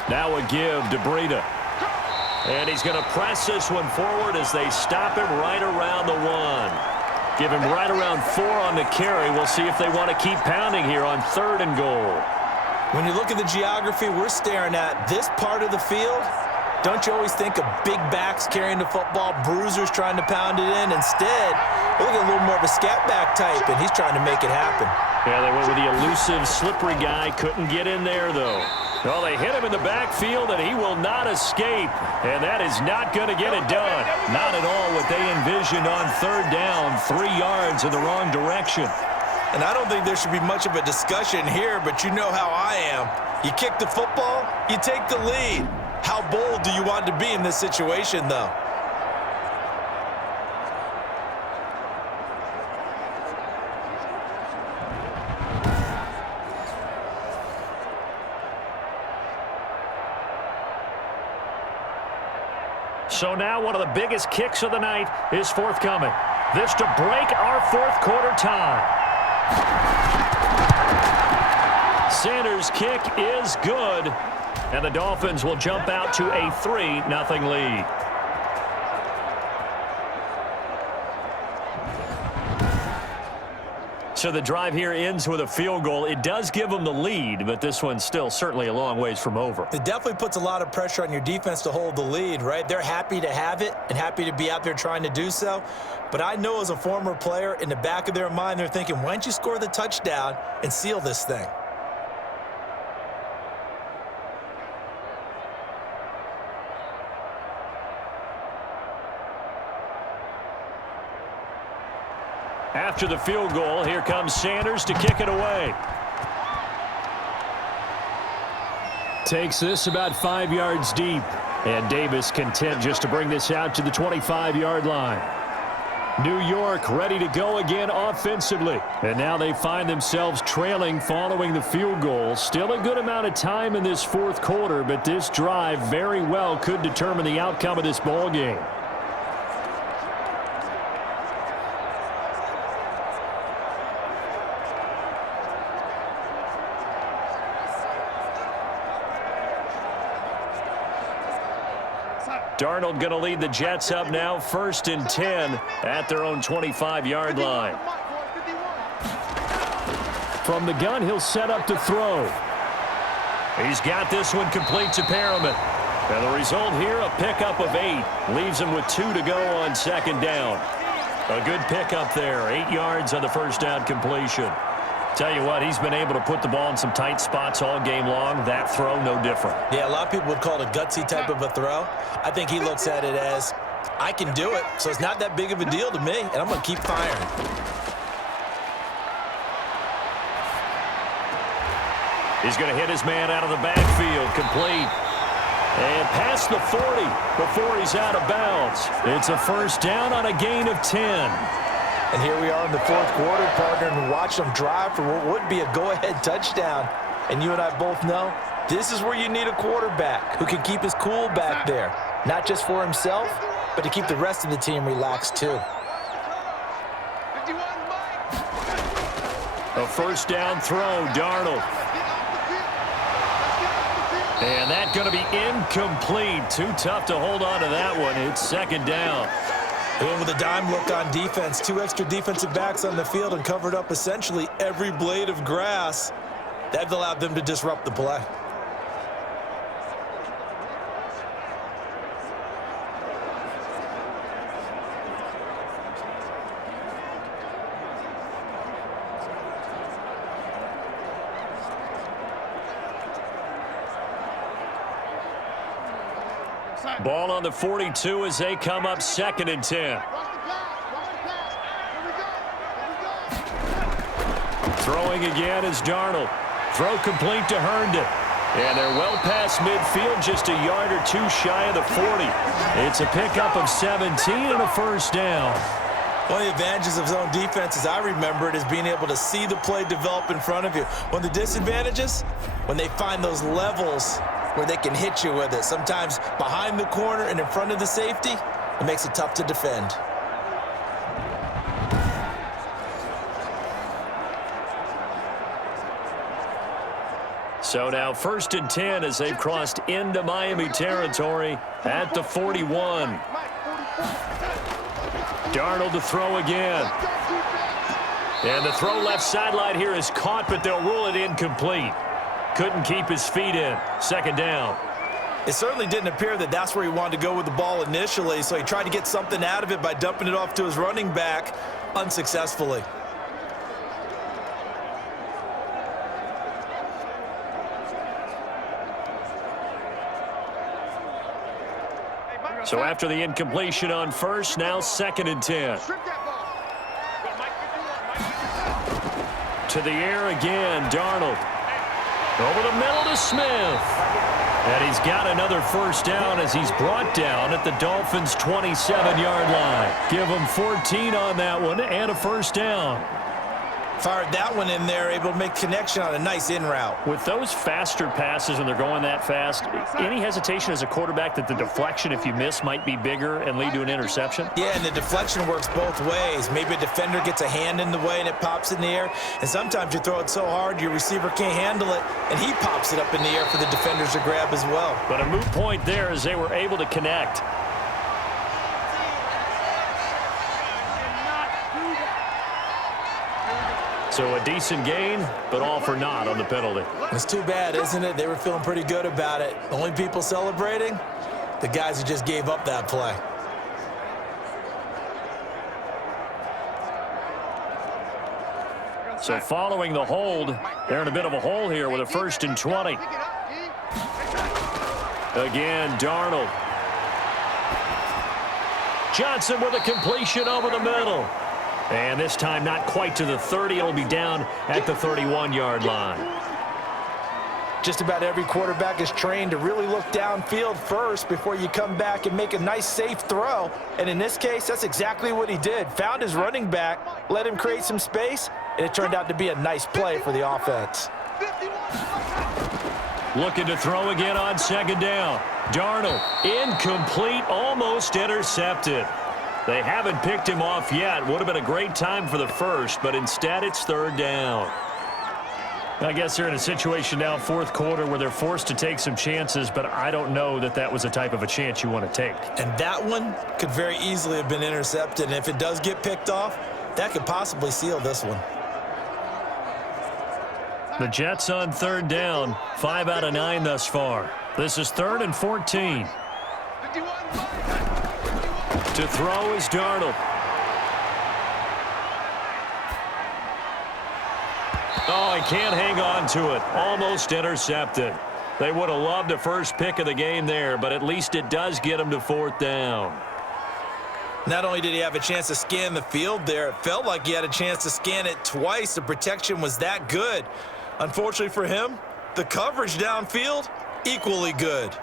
Now a give to Breida. And he's going to press this one forward as they stop him right around the 1. Give him right around 4 on the carry. We'll see if they want to keep pounding here on third and goal. When you look at the geography we're staring at, this part of the field, don't you always think of big backs carrying the football, bruisers trying to pound it in? Instead, look at a little more of a scat back type, and he's trying to make it happen. Yeah, they went with the elusive, slippery guy. Couldn't get in there, though. Well, they hit him in the backfield, and he will not escape. And that is not going to get it done. Not at all what they envisioned on third down. 3 yards in the wrong direction. And I don't think there should be much of a discussion here, but you know how I am. You kick the football, you take the lead. How bold do you want to be in this situation, though? So now one of the biggest kicks of the night is forthcoming. This to break our fourth quarter tie. Sanders' kick is good, and the Dolphins will jump out to a 3-0 lead. So the drive here ends with a field goal. It does give them the lead, but this one's still certainly a long ways from over. It definitely puts a lot of pressure on your defense to hold the lead, right? They're happy to have it and happy to be out there trying to do so. But I know as a former player, in the back of their mind, they're thinking, why don't you score the touchdown and seal this thing? After the field goal, here comes Sanders to kick it away. Takes this about 5 yards deep. And Davis content just to bring this out to the 25-yard line. New York ready to go again offensively. And now they find themselves trailing following the field goal. Still a good amount of time in this fourth quarter, but this drive very well could determine the outcome of this ball game. Darnold going to lead the Jets up now, 1st and 10 at their own 25-yard line. From the gun, he'll set up to throw. He's got this one complete to Perriman. And the result here, a pickup of 8. Leaves him with 2 to go on second down. A good pickup there, 8 yards on the first down completion. Tell you what, he's been able to put the ball in some tight spots all game long. That throw, no different. Yeah, a lot of people would call it a gutsy type of a throw. I think he looks at it as, I can do it, so it's not that big of a deal to me, and I'm going to keep firing. He's going to hit his man out of the backfield, complete. And past the 40 before he's out of bounds. It's a first down on a gain of 10. And here we are in the fourth quarter, partner, and watch them drive for what would be a go-ahead touchdown. And you and I both know this is where you need a quarterback who can keep his cool back there. Not just for himself, but to keep the rest of the team relaxed too. A first down throw, Darnold. And that's going to be incomplete. Too tough to hold on to that one. It's second down. They went with a dime look on defense. 2 extra defensive backs on the field and covered up essentially every blade of grass. That allowed them to disrupt the play. Ball on the 42 as they come up 2nd and 10. Throwing again is Darnold. Throw complete to Herndon. And they're well past midfield, just a yard or two shy of the 40. It's a pickup of 17 and a first down. One of the advantages of zone defense, as I remember it, is being able to see the play develop in front of you. One of the disadvantages, when they find those levels where they can hit you with it, sometimes behind the corner and in front of the safety, it makes it tough to defend. So now 1st and 10 as they've crossed into Miami territory at the 41. Darnold to throw again. And the throw left sideline here is caught, but they'll rule it incomplete. Couldn't keep his feet in. 2nd down. It certainly didn't appear that that's where he wanted to go with the ball initially, so he tried to get something out of it by dumping it off to his running back unsuccessfully. So after the incompletion on first, now 2nd and 10. To the air again, Darnold. Over the middle to Smith. And he's got another first down as he's brought down at the Dolphins' 27-yard line. Give him 14 on that one and a first down. Fired that one in there, able to make connection on a nice in route. With those faster passes and they're going that fast, any hesitation as a quarterback that the deflection, if you miss, might be bigger and lead to an interception? Yeah, and the deflection works both ways. Maybe a defender gets a hand in the way and it pops in the air. And sometimes you throw it so hard your receiver can't handle it, and he pops it up in the air for the defenders to grab as well. But a moot point there as they were able to connect. So a decent gain, but all for naught on the penalty. It's too bad, isn't it? They were feeling pretty good about it. The only people celebrating, the guys who just gave up that play. So following the hold, they're in a bit of a hole here with a 1st and 20. Again, Darnold. Johnson with a completion over the middle. And this time not quite to the 30. It'll be down at the 31-yard line. Just about every quarterback is trained to really look downfield first before you come back and make a nice, safe throw. And in this case, that's exactly what he did. Found his running back, let him create some space, and it turned out to be a nice play for the offense. Looking to throw again on 2nd down. Darnold, incomplete, almost intercepted. They haven't picked him off yet. Would have been a great time for the first, but instead it's 3rd down. I guess they're in a situation now, 4th quarter, where they're forced to take some chances, but I don't know that that was the type of a chance you want to take. And that one could very easily have been intercepted, and if it does get picked off, that could possibly seal this one. The Jets on 3rd down, 5 out of 9 thus far. This is 3rd and 14. To throw is Darnold. Oh, he can't hang on to it. Almost intercepted. They would have loved a first pick of the game there, but at least it does get him to 4th down. Not only did he have a chance to scan the field there, it felt like he had a chance to scan it twice. The protection was that good. Unfortunately for him, the coverage downfield, equally good.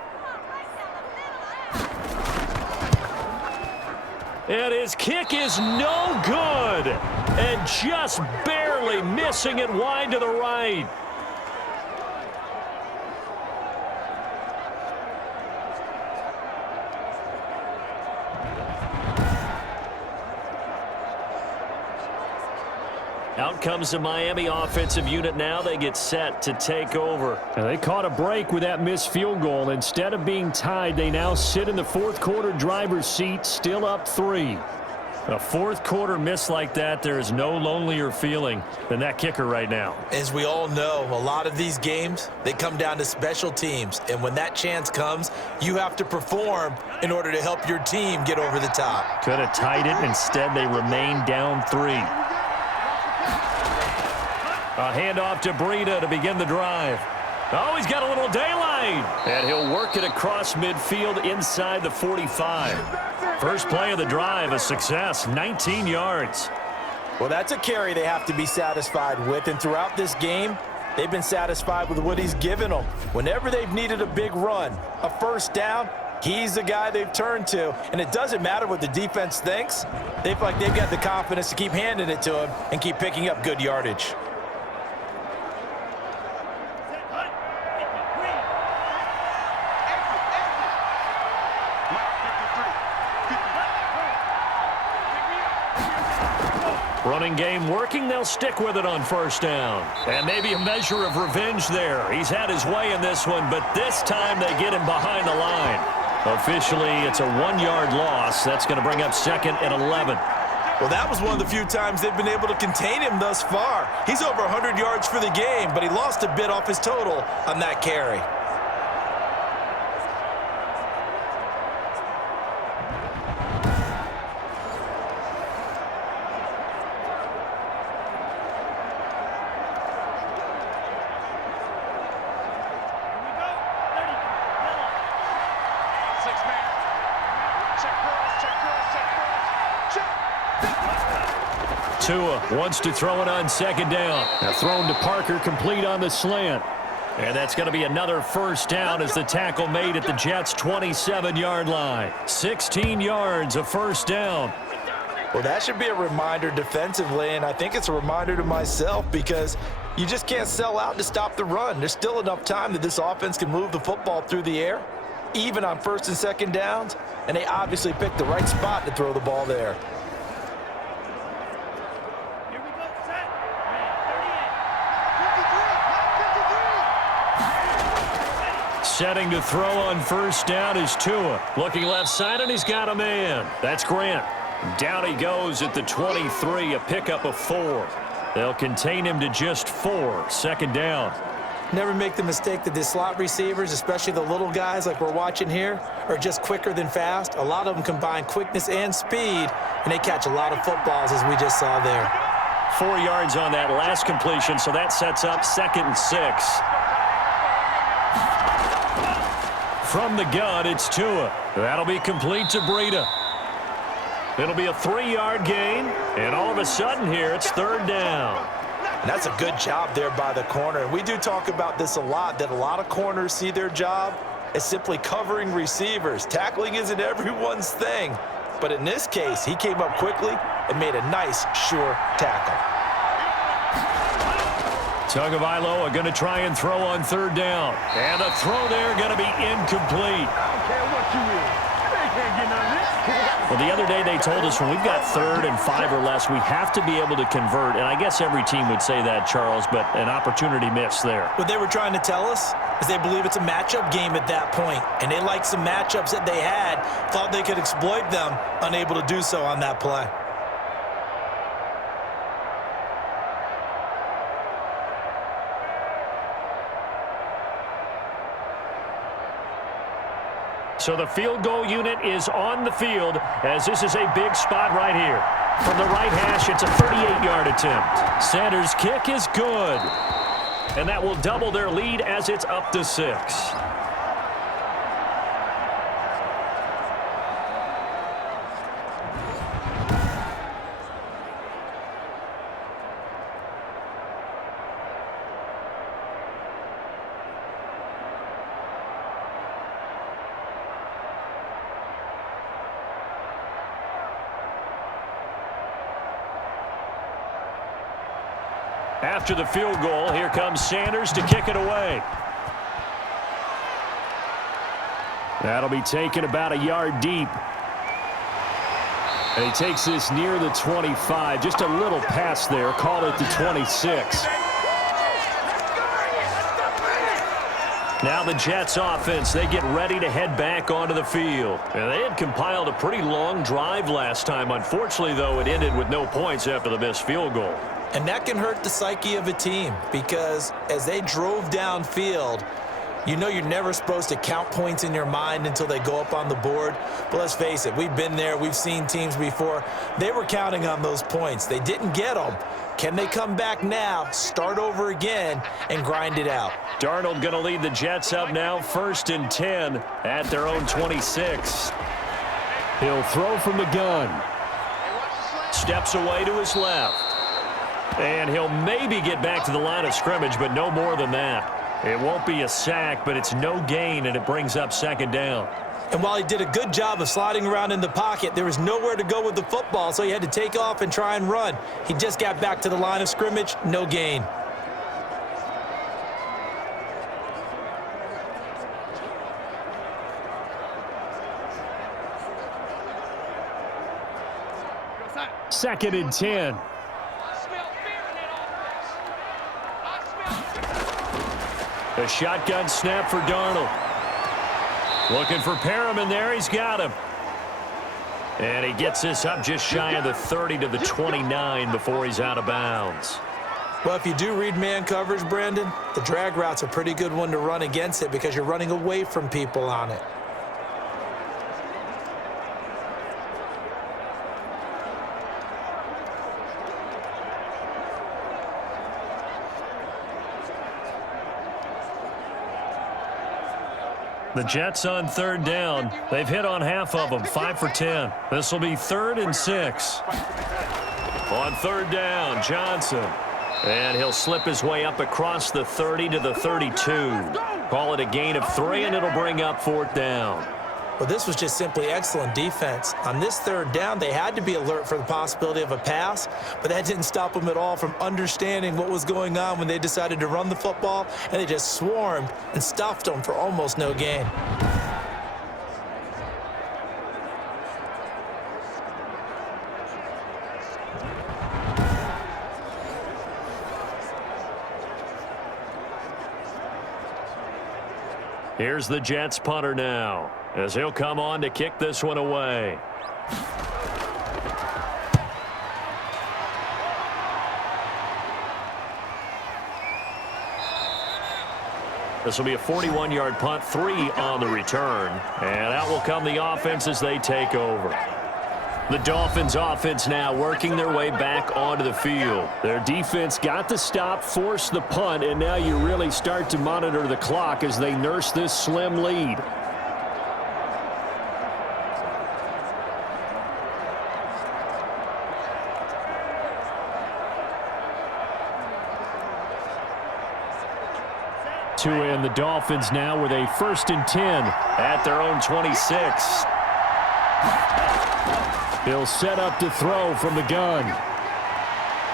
And his kick is no good. And just barely missing it wide to the right. Out comes the Miami offensive unit now. They get set to take over. And they caught a break with that missed field goal. Instead of being tied, they now sit in the 4th quarter driver's seat, still up 3. A 4th quarter miss like that, there is no lonelier feeling than that kicker right now. As we all know, a lot of these games, they come down to special teams. And when that chance comes, you have to perform in order to help your team get over the top. Could have tied it. Instead, they remain down 3. A handoff to Breida to begin the drive. Oh, he's got a little daylight. And he'll work it across midfield inside the 45. First play of the drive, a success, 19 yards. Well, that's a carry they have to be satisfied with, and throughout this game, they've been satisfied with what he's given them. Whenever they've needed a big run, a first down, he's the guy they've turned to. And it doesn't matter what the defense thinks. They feel like they've got the confidence to keep handing it to him and keep picking up good yardage. Running game working. They'll stick with it on first down. And maybe a measure of revenge there. He's had his way in this one, but this time they get him behind the line. Officially, it's a 1-yard loss. That's going to bring up 2nd and 11. Well, that was one of the few times they've been able to contain him thus far. He's over 100 yards for the game, but he lost a bit off his total on that carry. Tua wants to throw it on 2nd down. Now thrown to Parker, complete on the slant. And that's going to be another first down as the tackle made at the Jets' 27-yard line. 16 yards, a first down. Well, that should be a reminder defensively, and I think it's a reminder to myself because you just can't sell out to stop the run. There's still enough time that this offense can move the football through the air, even on 1st and 2nd downs, and they obviously picked the right spot to throw the ball there. Setting to throw on first down is Tua. Looking left side, and he's got a man. That's Grant. Down he goes at the 23, a pickup of 4. They'll contain him to just 4, 2nd down. Never make the mistake that the slot receivers, especially the little guys like we're watching here, are just quicker than fast. A lot of them combine quickness and speed, and they catch a lot of footballs, as we just saw there. 4 yards on that last completion, so that sets up 2nd and 6. From the gun, it's Tua. That'll be complete to Breida. It'll be a 3-yard gain, and all of a sudden here, it's 3rd down. And that's a good job there by the corner. And we do talk about this a lot, that a lot of corners see their job as simply covering receivers. Tackling isn't everyone's thing. But in this case, he came up quickly and made a nice, sure tackle. Tagovailoa going to try and throw on 3rd down. And a throw there going to be incomplete. Well, the other day they told us when we've got 3rd and 5 or less, we have to be able to convert. And I guess every team would say that, Charles, but an opportunity missed there. What they were trying to tell us is they believe it's a matchup game at that point. And they liked some matchups that they had, thought they could exploit them, unable to do so on that play. So the field goal unit is on the field as this is a big spot right here. From the right hash, it's a 38-yard attempt. Sanders' kick is good. And that will double their lead as it's up to 6. After the field goal, here comes Sanders to kick it away. That'll be taken about a yard deep. And he takes this near the 25. Just a little pass there. Call it the 26. Now the Jets offense, they get ready to head back onto the field. And they had compiled a pretty long drive last time. Unfortunately, though, it ended with no points after the missed field goal. And that can hurt the psyche of a team because as they drove downfield, you know you're never supposed to count points in your mind until they go up on the board. But let's face it, we've been there. We've seen teams before. They were counting on those points. They didn't get them. Can they come back now, start over again, and grind it out? Darnold going to lead the Jets up now, 1st and 10 at their own 26. He'll throw from the gun. Steps away to his left. And he'll maybe get back to the line of scrimmage, but no more than that. It won't be a sack, but it's no gain, and it brings up second down. And while he did a good job of sliding around in the pocket, there was nowhere to go with the football, so he had to take off and try and run. He just got back to the line of scrimmage, no gain. Second and 10. A shotgun snap for Darnold. Looking for Perriman there. He's got him. And he gets this up just shy of the 30 to the 29 before he's out of bounds. Well, if you do read man coverage, Brandon, the drag route's a pretty good one to run against it because you're running away from people on it. The Jets on third down. They've hit on half of them, 5 for 10. This will be 3rd and 6. On third down, Johnson. And he'll slip his way up across the 30 to the 32. Call it a gain of 3, and it'll bring up 4th down. Well, this was just simply excellent defense. On this third down, they had to be alert for the possibility of a pass, but that didn't stop them at all from understanding what was going on when they decided to run the football, and they just swarmed and stuffed them for almost no gain. Here's the Jets punter now, as he'll come on to kick this one away. This will be a 41-yard punt, 3 on the return. And out will come the offense as they take over. The Dolphins offense now working their way back onto the field. Their defense got the stop, forced the punt, and now you really start to monitor the clock as they nurse this slim lead. To end the Dolphins now with a 1st and 10 at their own 26. He'll set up to throw from the gun.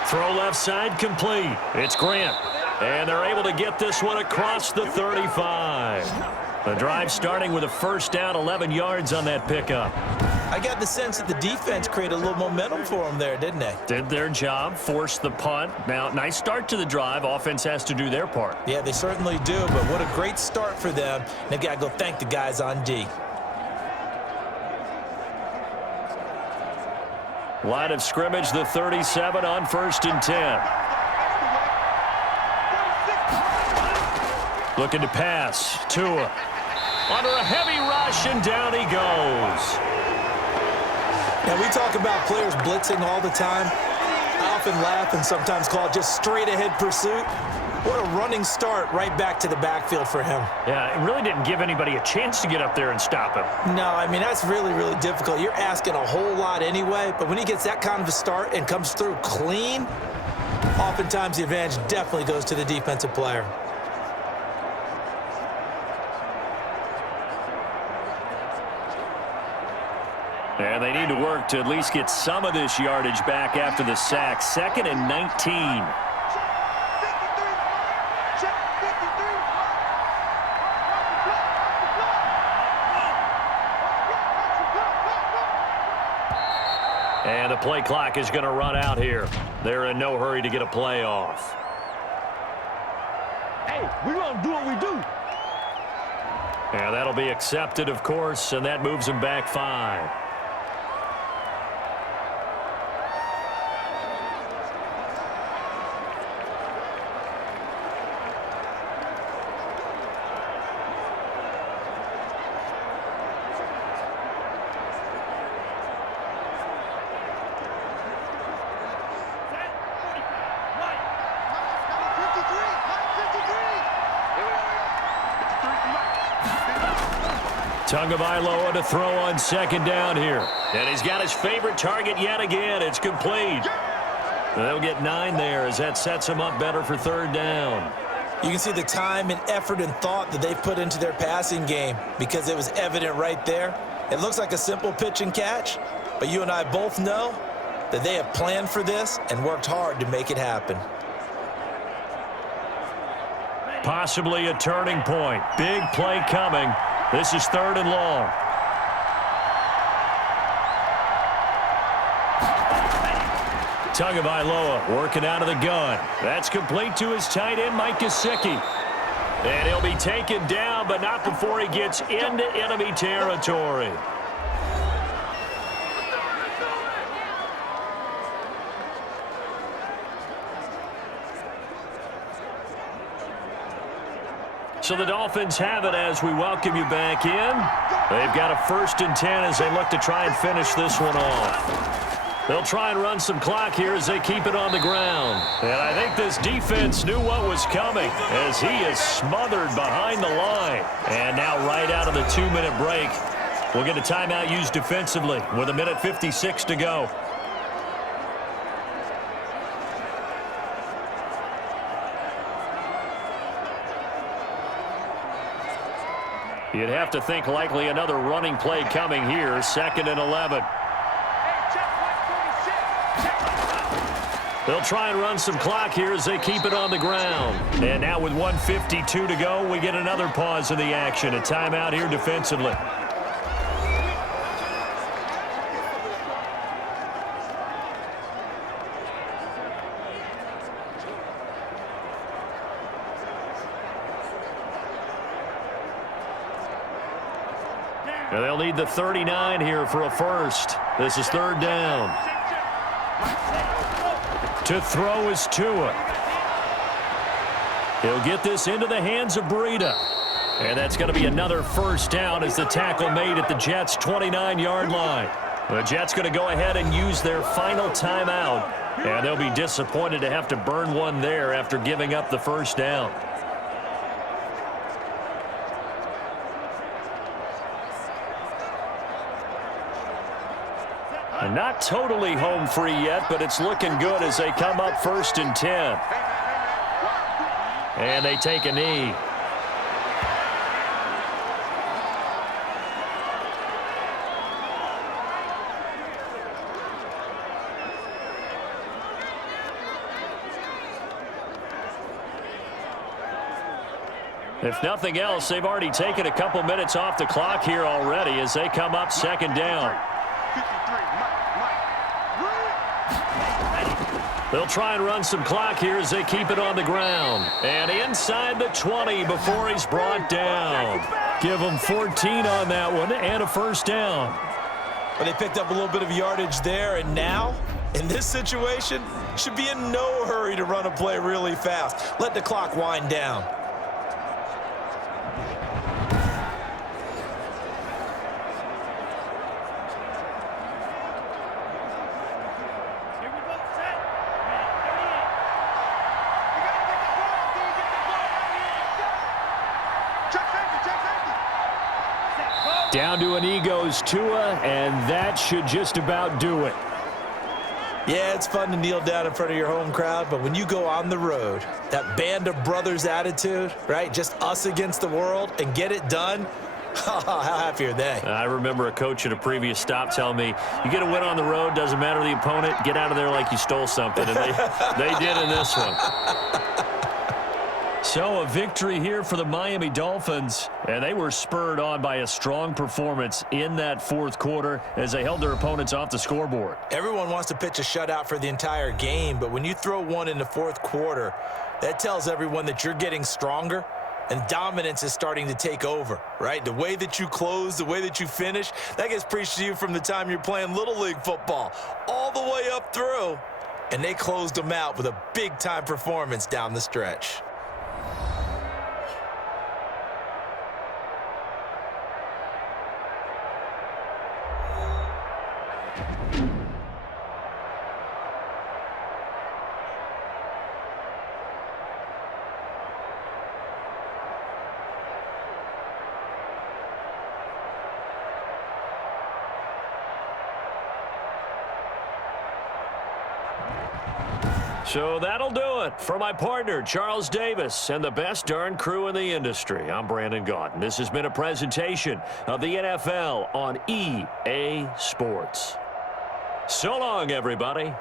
Throw left side complete. It's Grant. And they're able to get this one across the 35. The drive starting with a 1st down, 11 yards on that pickup. I got the sense that the defense created a little momentum for them there, didn't they? Did their job, forced the punt. Now, nice start to the drive. Offense has to do their part. Yeah, they certainly do, but what a great start for them. They've got to go thank the guys on D. Line of scrimmage, the 37 on 1st and 10. Looking to pass. Tua. Under a heavy rush, and down he goes. Now, we talk about players blitzing all the time. I often laugh and sometimes call it just straight-ahead pursuit. What a running start right back to the backfield for him. Yeah, it really didn't give anybody a chance to get up there and stop him. No, I mean, that's really, really difficult. You're asking a whole lot anyway, but when he gets that kind of a start and comes through clean, oftentimes the advantage definitely goes to the defensive player. And they need to work to at least get some of this yardage back after the sack. 2nd and 19. And the play clock is going to run out here. They're in no hurry to get a play off. Hey, we're going to do what we do. And that'll be accepted, of course, and that moves them back 5. Tagovailoa to throw on 2nd down here. And he's got his favorite target yet again. It's complete. They'll get 9 there as that sets them up better for third down. You can see the time and effort and thought that they've put into their passing game because it was evident right there. It looks like a simple pitch and catch, but you and I both know that they have planned for this and worked hard to make it happen. Possibly a turning point. Big play coming. This is 3rd and long. Tagovailoa working out of the gun. That's complete to his tight end, Mike Gesicki. And he'll be taken down, but not before he gets into enemy territory. So the Dolphins have it as we welcome you back in. They've got a 1st and 10 as they look to try and finish this one off. They'll try and run some clock here as they keep it on the ground. And I think this defense knew what was coming as he is smothered behind the line. And now right out of the 2-minute break, we'll get a timeout used defensively with 1:56 to go. You'd have to think likely another running play coming here, 2nd and 11. They'll try and run some clock here as they keep it on the ground. And now with 1:52 to go, we get another pause in the action. A timeout here defensively. And they'll need the 39 here for a first. This is 3rd down. To throw is Tua. He'll get this into the hands of Breida. And that's going to be another first down as the tackle made at the Jets' 29-yard line. The Jets going to go ahead and use their final timeout. And they'll be disappointed to have to burn one there after giving up the first down. Not totally home free yet, but it's looking good as they come up 1st and 10. And they take a knee. If nothing else, they've already taken a couple minutes off the clock here already as they come up 2nd down. They'll try and run some clock here as they keep it on the ground. And inside the 20 before he's brought down. Give them 14 on that one and a first down. But they picked up a little bit of yardage there, and now, in this situation, should be in no hurry to run a play really fast. Let the clock wind down. Down to a knee goes Tua, and that should just about do it. Yeah, it's fun to kneel down in front of your home crowd, but when you go on the road, that band of brothers attitude, right, just us against the world, and get it done, how happy are they? I remember a coach at a previous stop telling me, you get a win on the road, doesn't matter the opponent, get out of there like you stole something, and they did in this one. So a victory here for the Miami Dolphins, and they were spurred on by a strong performance in that 4th quarter as they held their opponents off the scoreboard. Everyone wants to pitch a shutout for the entire game, but when you throw one in the 4th quarter, that tells everyone that you're getting stronger and dominance is starting to take over, right? The way that you close, the way that you finish, that gets preached to you from the time you're playing Little League football all the way up through, and they closed them out with a big-time performance down the stretch. So that'll do it. For my partner, Charles Davis, and the best darn crew in the industry, I'm Brandon Gaudin. This has been a presentation of the NFL on EA Sports. So long, everybody.